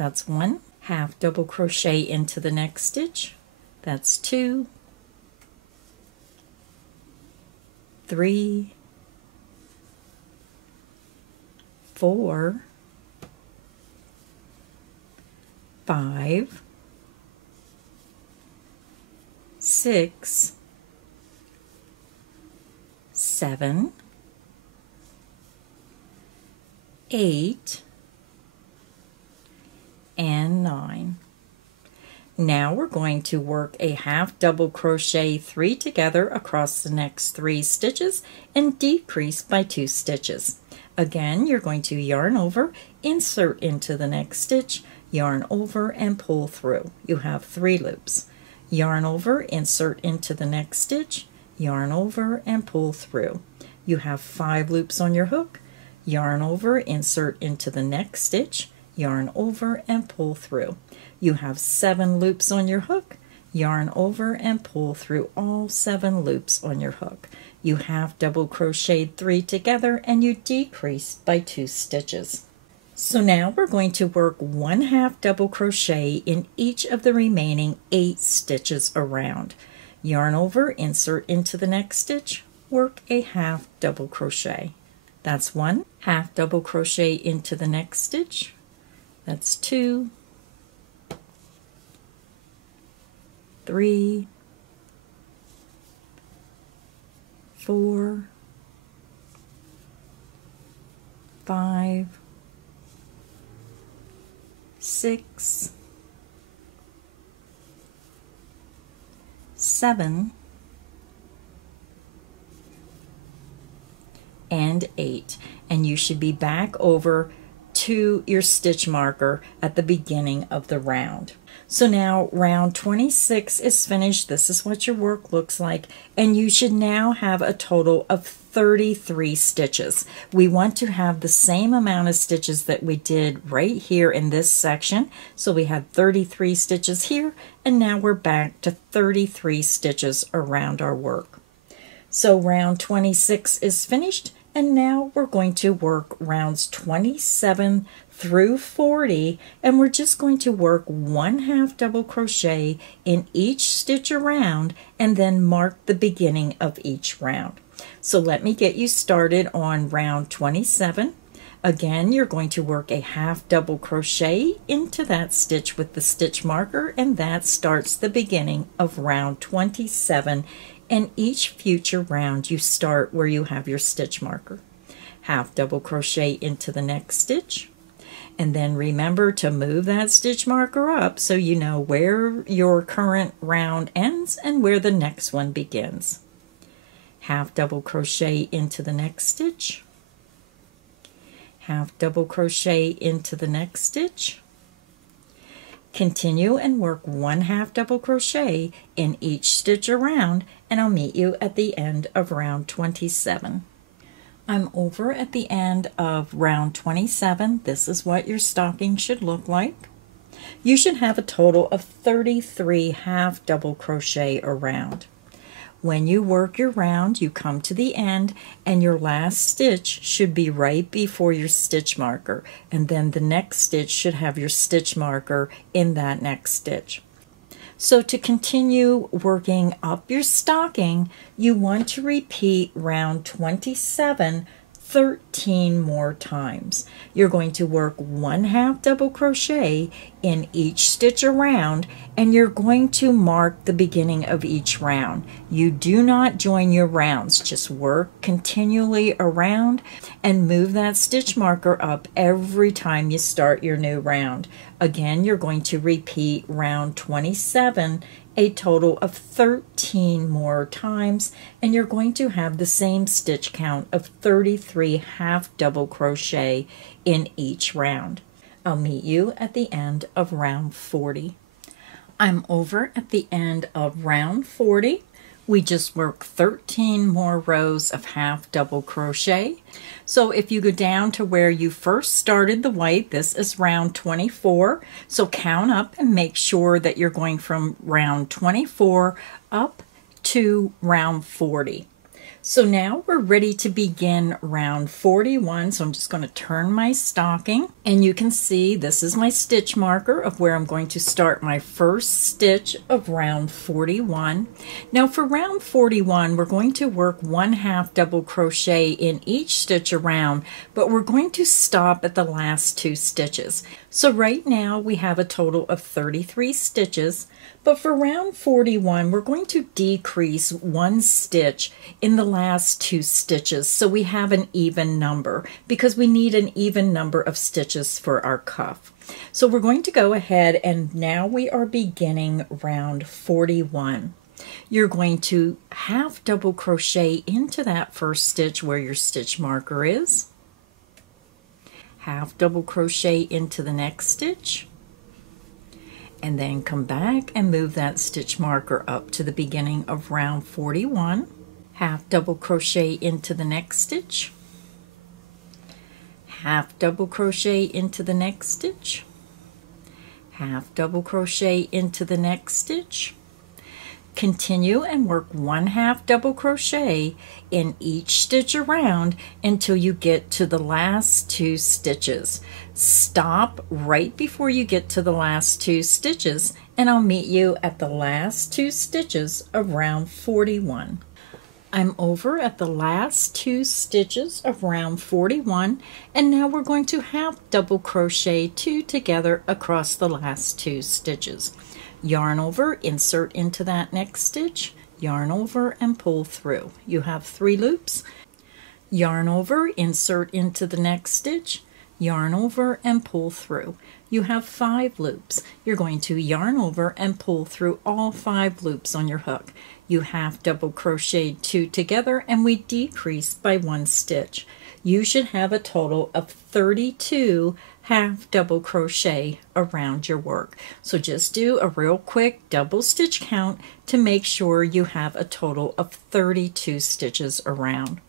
That's 1. Half double crochet into the next stitch. That's 2, 3, 4, 5, 6, 7, 8, and 9. Now we're going to work a half double crochet 3 together across the next 3 stitches and decrease by 2 stitches. Again, you're going to yarn over, insert into the next stitch, yarn over, and pull through. You have 3 loops. Yarn over, insert into the next stitch, yarn over, and pull through. You have 5 loops on your hook. Yarn over, insert into the next stitch, yarn over, and pull through. You have 7 loops on your hook. Yarn over and pull through all 7 loops on your hook. You have double crocheted 3 together and you decrease by 2 stitches. So now we're going to work 1 half double crochet in each of the remaining 8 stitches around. Yarn over, insert into the next stitch, work a half double crochet. That's 1. Half double crochet into the next stitch. That's 2, 3, 4, 5, 6, 7, and 8. And you should be back over to your stitch marker at the beginning of the round. So now round 26 is finished. This is what your work looks like, and you should now have a total of 33 stitches. We want to have the same amount of stitches that we did right here in this section. So we had 33 stitches here, and now we're back to 33 stitches around our work. So round 26 is finished, and now we're going to work rounds 27 through 40, and we're just going to work 1 half double crochet in each stitch around and then mark the beginning of each round. So let me get you started on round 27. Again, you're going to work a half double crochet into that stitch with the stitch marker, and that starts the beginning of round 27. And each future round you start where you have your stitch marker. Half double crochet into the next stitch, and then remember to move that stitch marker up so you know where your current round ends and where the next one begins. Half double crochet into the next stitch, half double crochet into the next stitch. Continue and work 1 half double crochet in each stitch around, and I'll meet you at the end of round 27. I'm over at the end of round 27. This is what your stocking should look like. You should have a total of 33 half double crochet around. When you work your round, you come to the end, and your last stitch should be right before your stitch marker, and then the next stitch should have your stitch marker in that next stitch. So to continue working up your stocking, you want to repeat round 27 13 more times. You're going to work 1 half double crochet in each stitch around, and you're going to mark the beginning of each round. You do not join your rounds, just work continually around and move that stitch marker up every time you start your new round. Again, you're going to repeat round 27 a total of 13 more times, and you're going to have the same stitch count of 33 half double crochet in each round. I'll meet you at the end of round 40. I'm over at the end of round 40. We just worked 13 more rows of half double crochet. So if you go down to where you first started the white, this is round 24. So count up and make sure that you're going from round 24 up to round 40. So now we're ready to begin round 41. So I'm just going to turn my stocking, and you can see this is my stitch marker of where I'm going to start my first stitch of round 41. Now for round 41, we're going to work 1/2 double crochet in each stitch around, but we're going to stop at the last 2 stitches. So right now we have a total of 33 stitches, but for round 41 we're going to decrease 1 stitch in the last 2 stitches so we have an even number, because we need an even number of stitches for our cuff. So we're going to go ahead, and now we are beginning round 41. You're going to 1/2 double crochet into that first stitch where your stitch marker is, 1/2 double crochet into the next stitch, and then come back and move that stitch marker up to the beginning of round 41, 1/2 double crochet into the next stitch, 1/2 double crochet into the next stitch, 1/2 double crochet into the next stitch. Continue and work 1/2 double crochet in each stitch around until you get to the last 2 stitches. Stop right before you get to the last 2 stitches, and I'll meet you at the last 2 stitches of round 41. I'm over at the last 2 stitches of round 41, and now we're going to 1/2 double crochet 2 together across the last 2 stitches. Yarn over, insert into that next stitch, yarn over and pull through. You have 3 loops. Yarn over, insert into the next stitch, yarn over and pull through. You have 5 loops. You're going to yarn over and pull through all 5 loops on your hook. You 1/2 double crocheted 2 together, and we decrease by 1 stitch. You should have a total of 32 1/2 double crochet around your work. So just do a real quick double stitch count to make sure you have a total of 32 stitches around.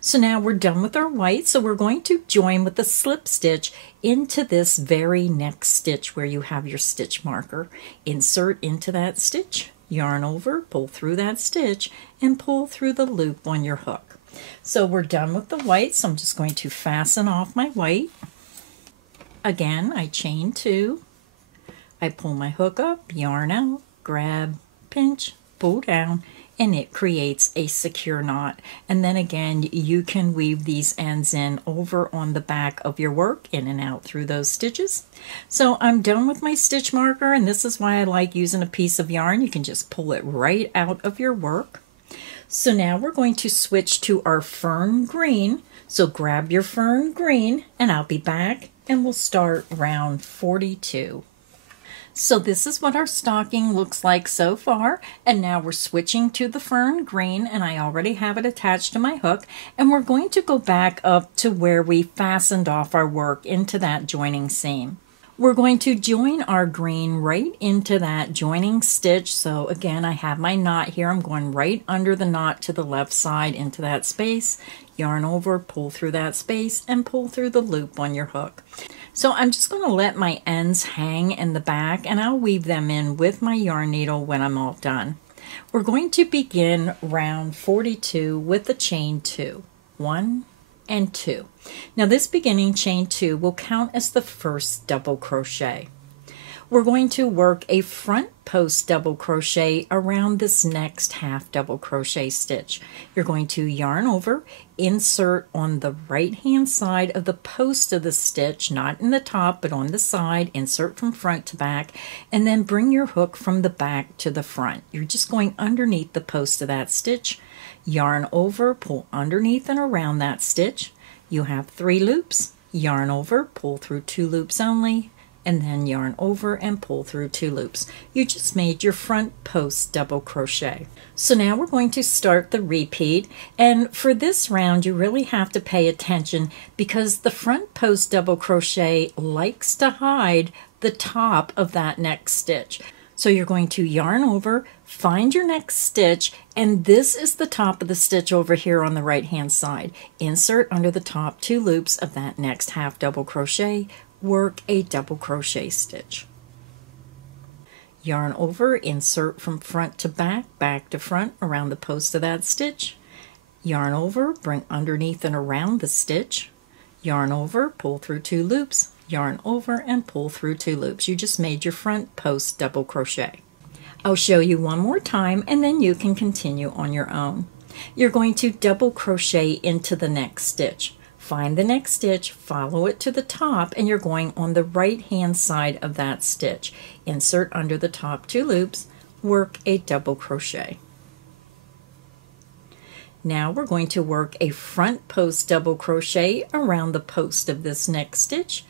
So now we're done with our white, so we're going to join with the slip stitch into this very next stitch where you have your stitch marker. Insert into that stitch, yarn over, pull through that stitch, and pull through the loop on your hook. So we're done with the white, so I'm just going to fasten off my white. Again, I chain 2, I pull my hook up, yarn out, grab, pinch, pull down, and it creates a secure knot. And then again, you can weave these ends in over on the back of your work, in and out through those stitches. So I'm done with my stitch marker, and this is why I like using a piece of yarn. You can just pull it right out of your work. So now we're going to switch to our Fern Green. So grab your Fern Green, and I'll be back, and we'll start round 42. So this is what our stocking looks like so far, and now we're switching to the Fern Green, and I already have it attached to my hook, and we're going to go back up to where we fastened off our work into that joining seam. We're going to join our green right into that joining stitch. So again, I have my knot here. I'm going right under the knot to the left side into that space, yarn over, pull through that space, and pull through the loop on your hook. So I'm just going to let my ends hang in the back, and I'll weave them in with my yarn needle when I'm all done. We're going to begin round 42 with the chain 2. 1 and 2. Now this beginning chain 2 will count as the first double crochet. We're going to work a front post double crochet around this next 1/2 double crochet stitch. You're going to yarn over, insert on the right hand side of the post of the stitch, not in the top but on the side, insert from front to back, and then bring your hook from the back to the front. You're just going underneath the post of that stitch, yarn over, pull underneath and around that stitch. You have 3 loops, yarn over, pull through 2 loops only, and then yarn over and pull through 2 loops. You just made your front post double crochet. So now we're going to start the repeat, and for this round you really have to pay attention because the front post double crochet likes to hide the top of that next stitch. So you're going to yarn over, find your next stitch, and this is the top of the stitch over here on the right hand side. Insert under the top 2 loops of that next 1/2 double crochet, work a double crochet stitch. Yarn over, insert from front to back, back to front around the post of that stitch, yarn over, bring underneath and around the stitch, yarn over, pull through 2 loops, yarn over and pull through 2 loops. You just made your front post double crochet. I'll show you one more time and then you can continue on your own. You're going to double crochet into the next stitch. Find the next stitch, follow it to the top, and you're going on the right hand side of that stitch. Insert under the top 2 loops, work a double crochet. Now we're going to work a front post double crochet around the post of this next stitch.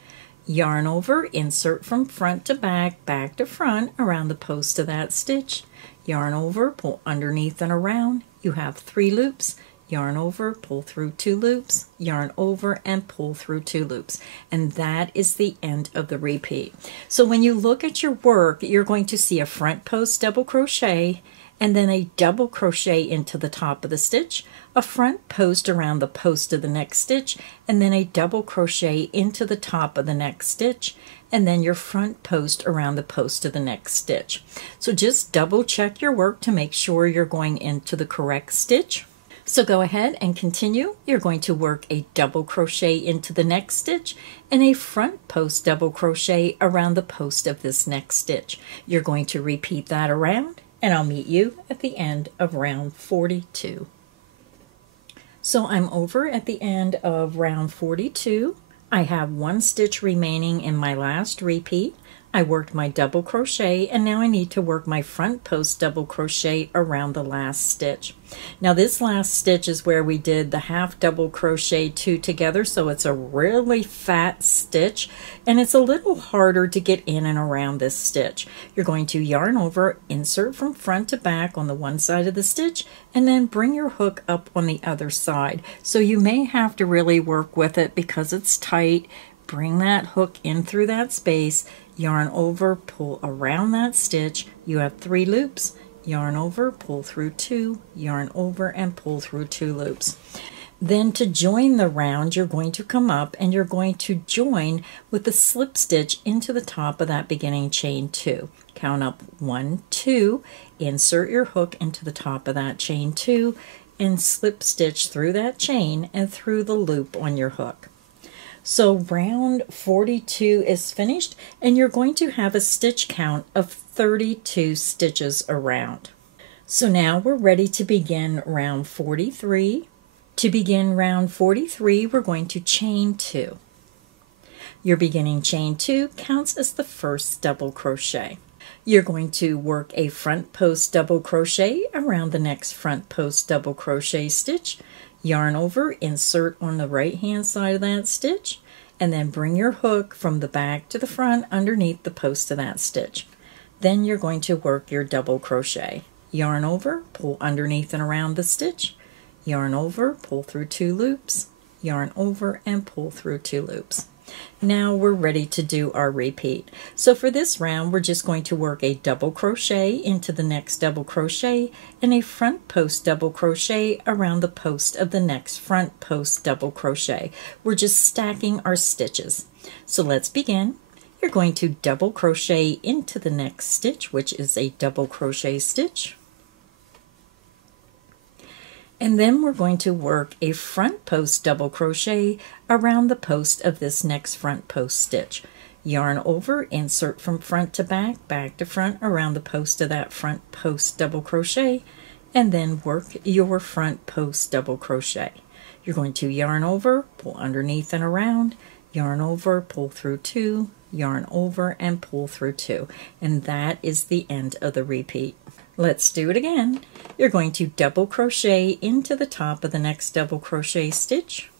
Yarn over, insert from front to back, back to front around the post of that stitch. Yarn over, pull underneath and around. You have 3 loops. Yarn over, pull through 2 loops, yarn over and pull through 2 loops. And that is the end of the repeat. So when you look at your work, you're going to see a front post double crochet and then a double crochet into the top of the stitch, a front post around the post of the next stitch, and then a double crochet into the top of the next stitch, and then your front post around the post of the next stitch. So just double check your work to make sure you're going into the correct stitch. So go ahead and continue. You're going to work a double crochet into the next stitch and a front post double crochet around the post of this next stitch. You're going to repeat that around, and I'll meet you at the end of round 42. So I'm over at the end of round 42. I have 1 stitch remaining in my last repeat. I worked my double crochet and now I need to work my front post double crochet around the last stitch. Now this last stitch is where we did the half double crochet 2 together, so it's a really fat stitch and it's a little harder to get in and around this stitch. You're going to yarn over, insert from front to back on the one side of the stitch, and then bring your hook up on the other side. So you may have to really work with it because it's tight. Bring that hook in through that space, yarn over, pull around that stitch. You have 3 loops, yarn over, pull through 2, yarn over and pull through 2 loops. Then to join the round, you're going to come up and you're going to join with the slip stitch into the top of that beginning chain 2. Count up 1, 2, insert your hook into the top of that chain 2 and slip stitch through that chain and through the loop on your hook. So round 42 is finished and you're going to have a stitch count of 32 stitches around. So now we're ready to begin round 43. To begin round 43, we're going to chain 2. Your beginning chain 2 counts as the first double crochet. You're going to work a front post double crochet around the next front post double crochet stitch. Yarn over, insert on the right hand side of that stitch, and then bring your hook from the back to the front underneath the post of that stitch. Then you're going to work your double crochet. Yarn over, pull underneath and around the stitch, yarn over, pull through 2 loops, yarn over and pull through 2 loops. Now we're ready to do our repeat. So for this round, we're just going to work a double crochet into the next double crochet and a front post double crochet around the post of the next front post double crochet. We're just stacking our stitches. So let's begin. You're going to double crochet into the next stitch, which is a double crochet stitch. And then we're going to work a front post double crochet around the post of this next front post stitch. Yarn over, insert from front to back, back to front around the post of that front post double crochet, and then work your front post double crochet. You're going to yarn over, pull underneath and around, yarn over, pull through 2, yarn over and pull through 2. And that is the end of the repeat. Let's do it again. You're going to double crochet into the top of the next double crochet stitch.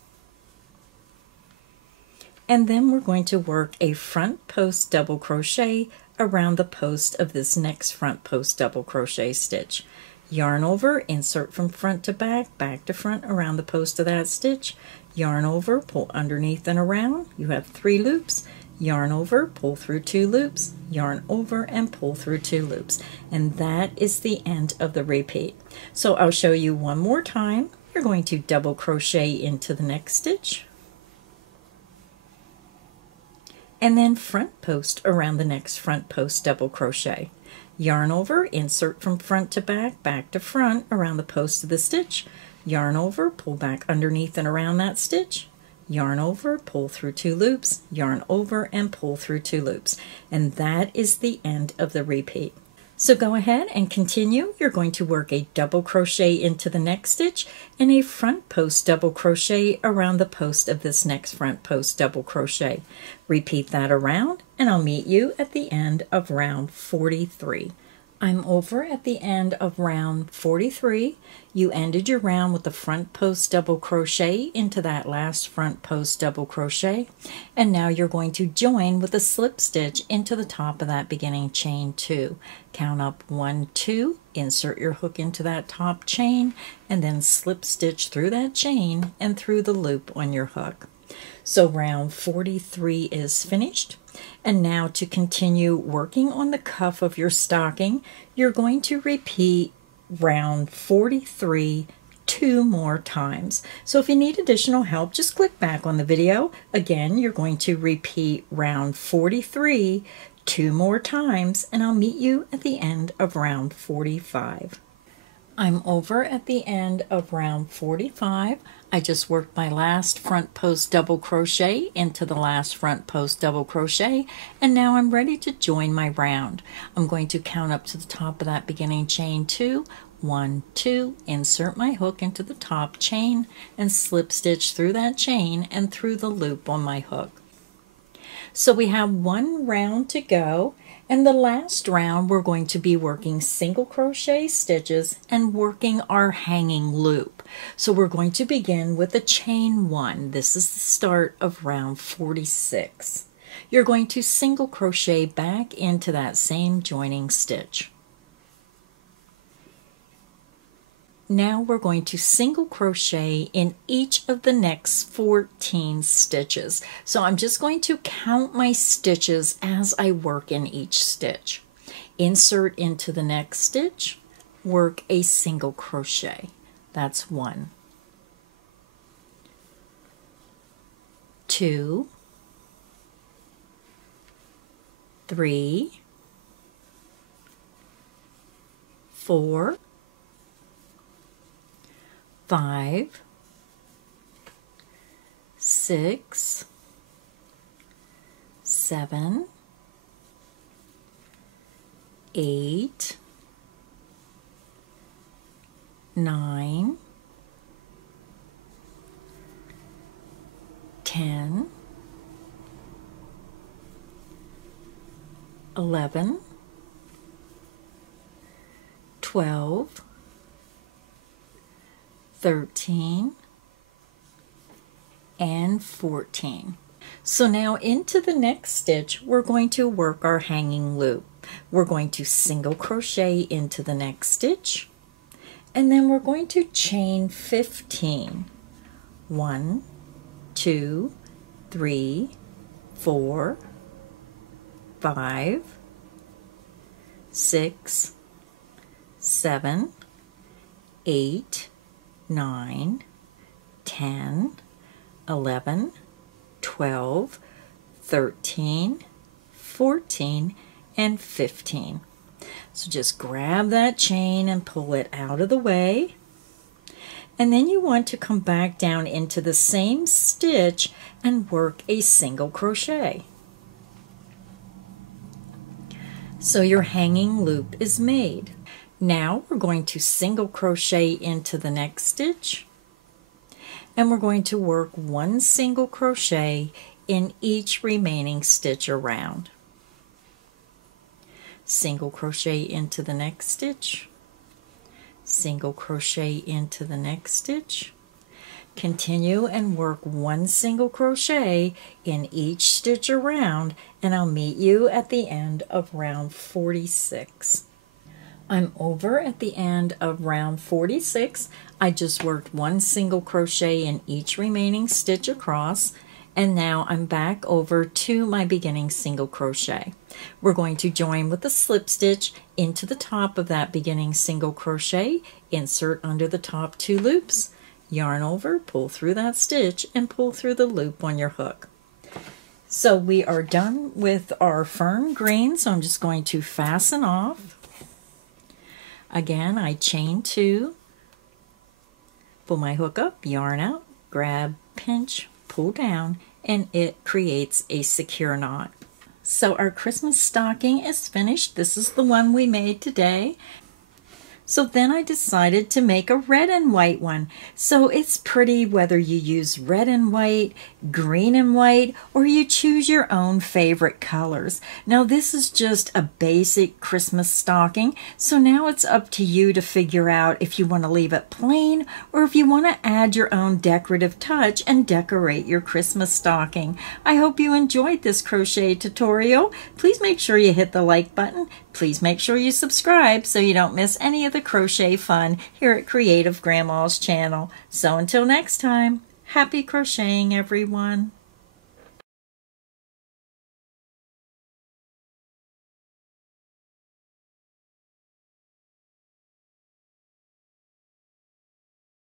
And then we're going to work a front post double crochet around the post of this next front post double crochet stitch. Yarn over, insert from front to back, back to front around the post of that stitch. Yarn over, pull underneath and around. You have 3 loops. Yarn over, pull through 2 loops, yarn over and pull through 2 loops. And that is the end of the repeat. So I'll show you one more time. You're going to double crochet into the next stitch and then front post around the next front post double crochet. Yarn over, insert from front to back, back to front around the post of the stitch. yarn over, pull back underneath and around that stitch, yarn over, pull through 2 loops, yarn over, and pull through 2 loops. And that is the end of the repeat. So go ahead and continue. You're going to work a double crochet into the next stitch and a front post double crochet around the post of this next front post double crochet. Repeat that around, and I'll meet you at the end of round 43. I'm over at the end of round 43. You ended your round with the front post double crochet into that last front post double crochet, and now you're going to join with a slip stitch into the top of that beginning chain 2. Count up 1, 2, insert your hook into that top chain, and then slip stitch through that chain and through the loop on your hook. So round 43 is finished. And now to continue working on the cuff of your stocking, you're going to repeat round 43 2 more times. So if you need additional help, just click back on the video. Again, you're going to repeat round 43 2 more times, and I'll meet you at the end of round 45. I'm over at the end of round 45. I just worked my last front post double crochet into the last front post double crochet, and now I'm ready to join my round. I'm going to count up to the top of that beginning chain 2, 1, 2, insert my hook into the top chain and slip stitch through that chain and through the loop on my hook. So we have 1 round to go. And the last round we're going to be working single crochet stitches and working our hanging loop. So we're going to begin with a chain 1. This is the start of round 46. You're going to single crochet back into that same joining stitch. Now we're going to single crochet in each of the next 14 stitches. So I'm just going to count my stitches as I work in each stitch. Insert into the next stitch, work a single crochet. That's 1, 2, 3, 4, 5, 6, 7, 8, 9, 10, 11, 12, 13, and 14. So now into the next stitch, we're going to work our hanging loop. We're going to single crochet into the next stitch, and then we're going to chain 15. 1, 2, 3, 4, 5, 6, 7, 8, 9, 10, 11, 12, 13, 14, and 15. So just grab that chain and pull it out of the way. And then you want to come back down into the same stitch and work a single crochet. So your hanging loop is made. Now we're going to single crochet into the next stitch, and we're going to work 1 single crochet in each remaining stitch around. Single crochet into the next stitch, single crochet into the next stitch. Continue and work 1 single crochet in each stitch around, and I'll meet you at the end of round 46. I'm over at the end of round 46. I just worked 1 single crochet in each remaining stitch across, and now I'm back over to my beginning single crochet. We're going to join with a slip stitch into the top of that beginning single crochet, insert under the top 2 loops, yarn over, pull through that stitch, and pull through the loop on your hook. So we are done with our Fern Green, so I'm just going to fasten off. Again, I chain 2, Pull my hook up, yarn out, grab, pinch, pull down, and it creates a secure knot. So our Christmas stocking is finished. This is the one we made today. So then I decided to make a red and white one. So it's pretty whether you use red and white, green and white, or you choose your own favorite colors. Now this is just a basic Christmas stocking, so now it's up to you to figure out if you want to leave it plain or if you want to add your own decorative touch and decorate your Christmas stocking. I hope you enjoyed this crochet tutorial. Please make sure you hit the like button. Please make sure you subscribe so you don't miss any of the crochet fun here at Creative Grandma's channel. So until next time, happy crocheting, everyone.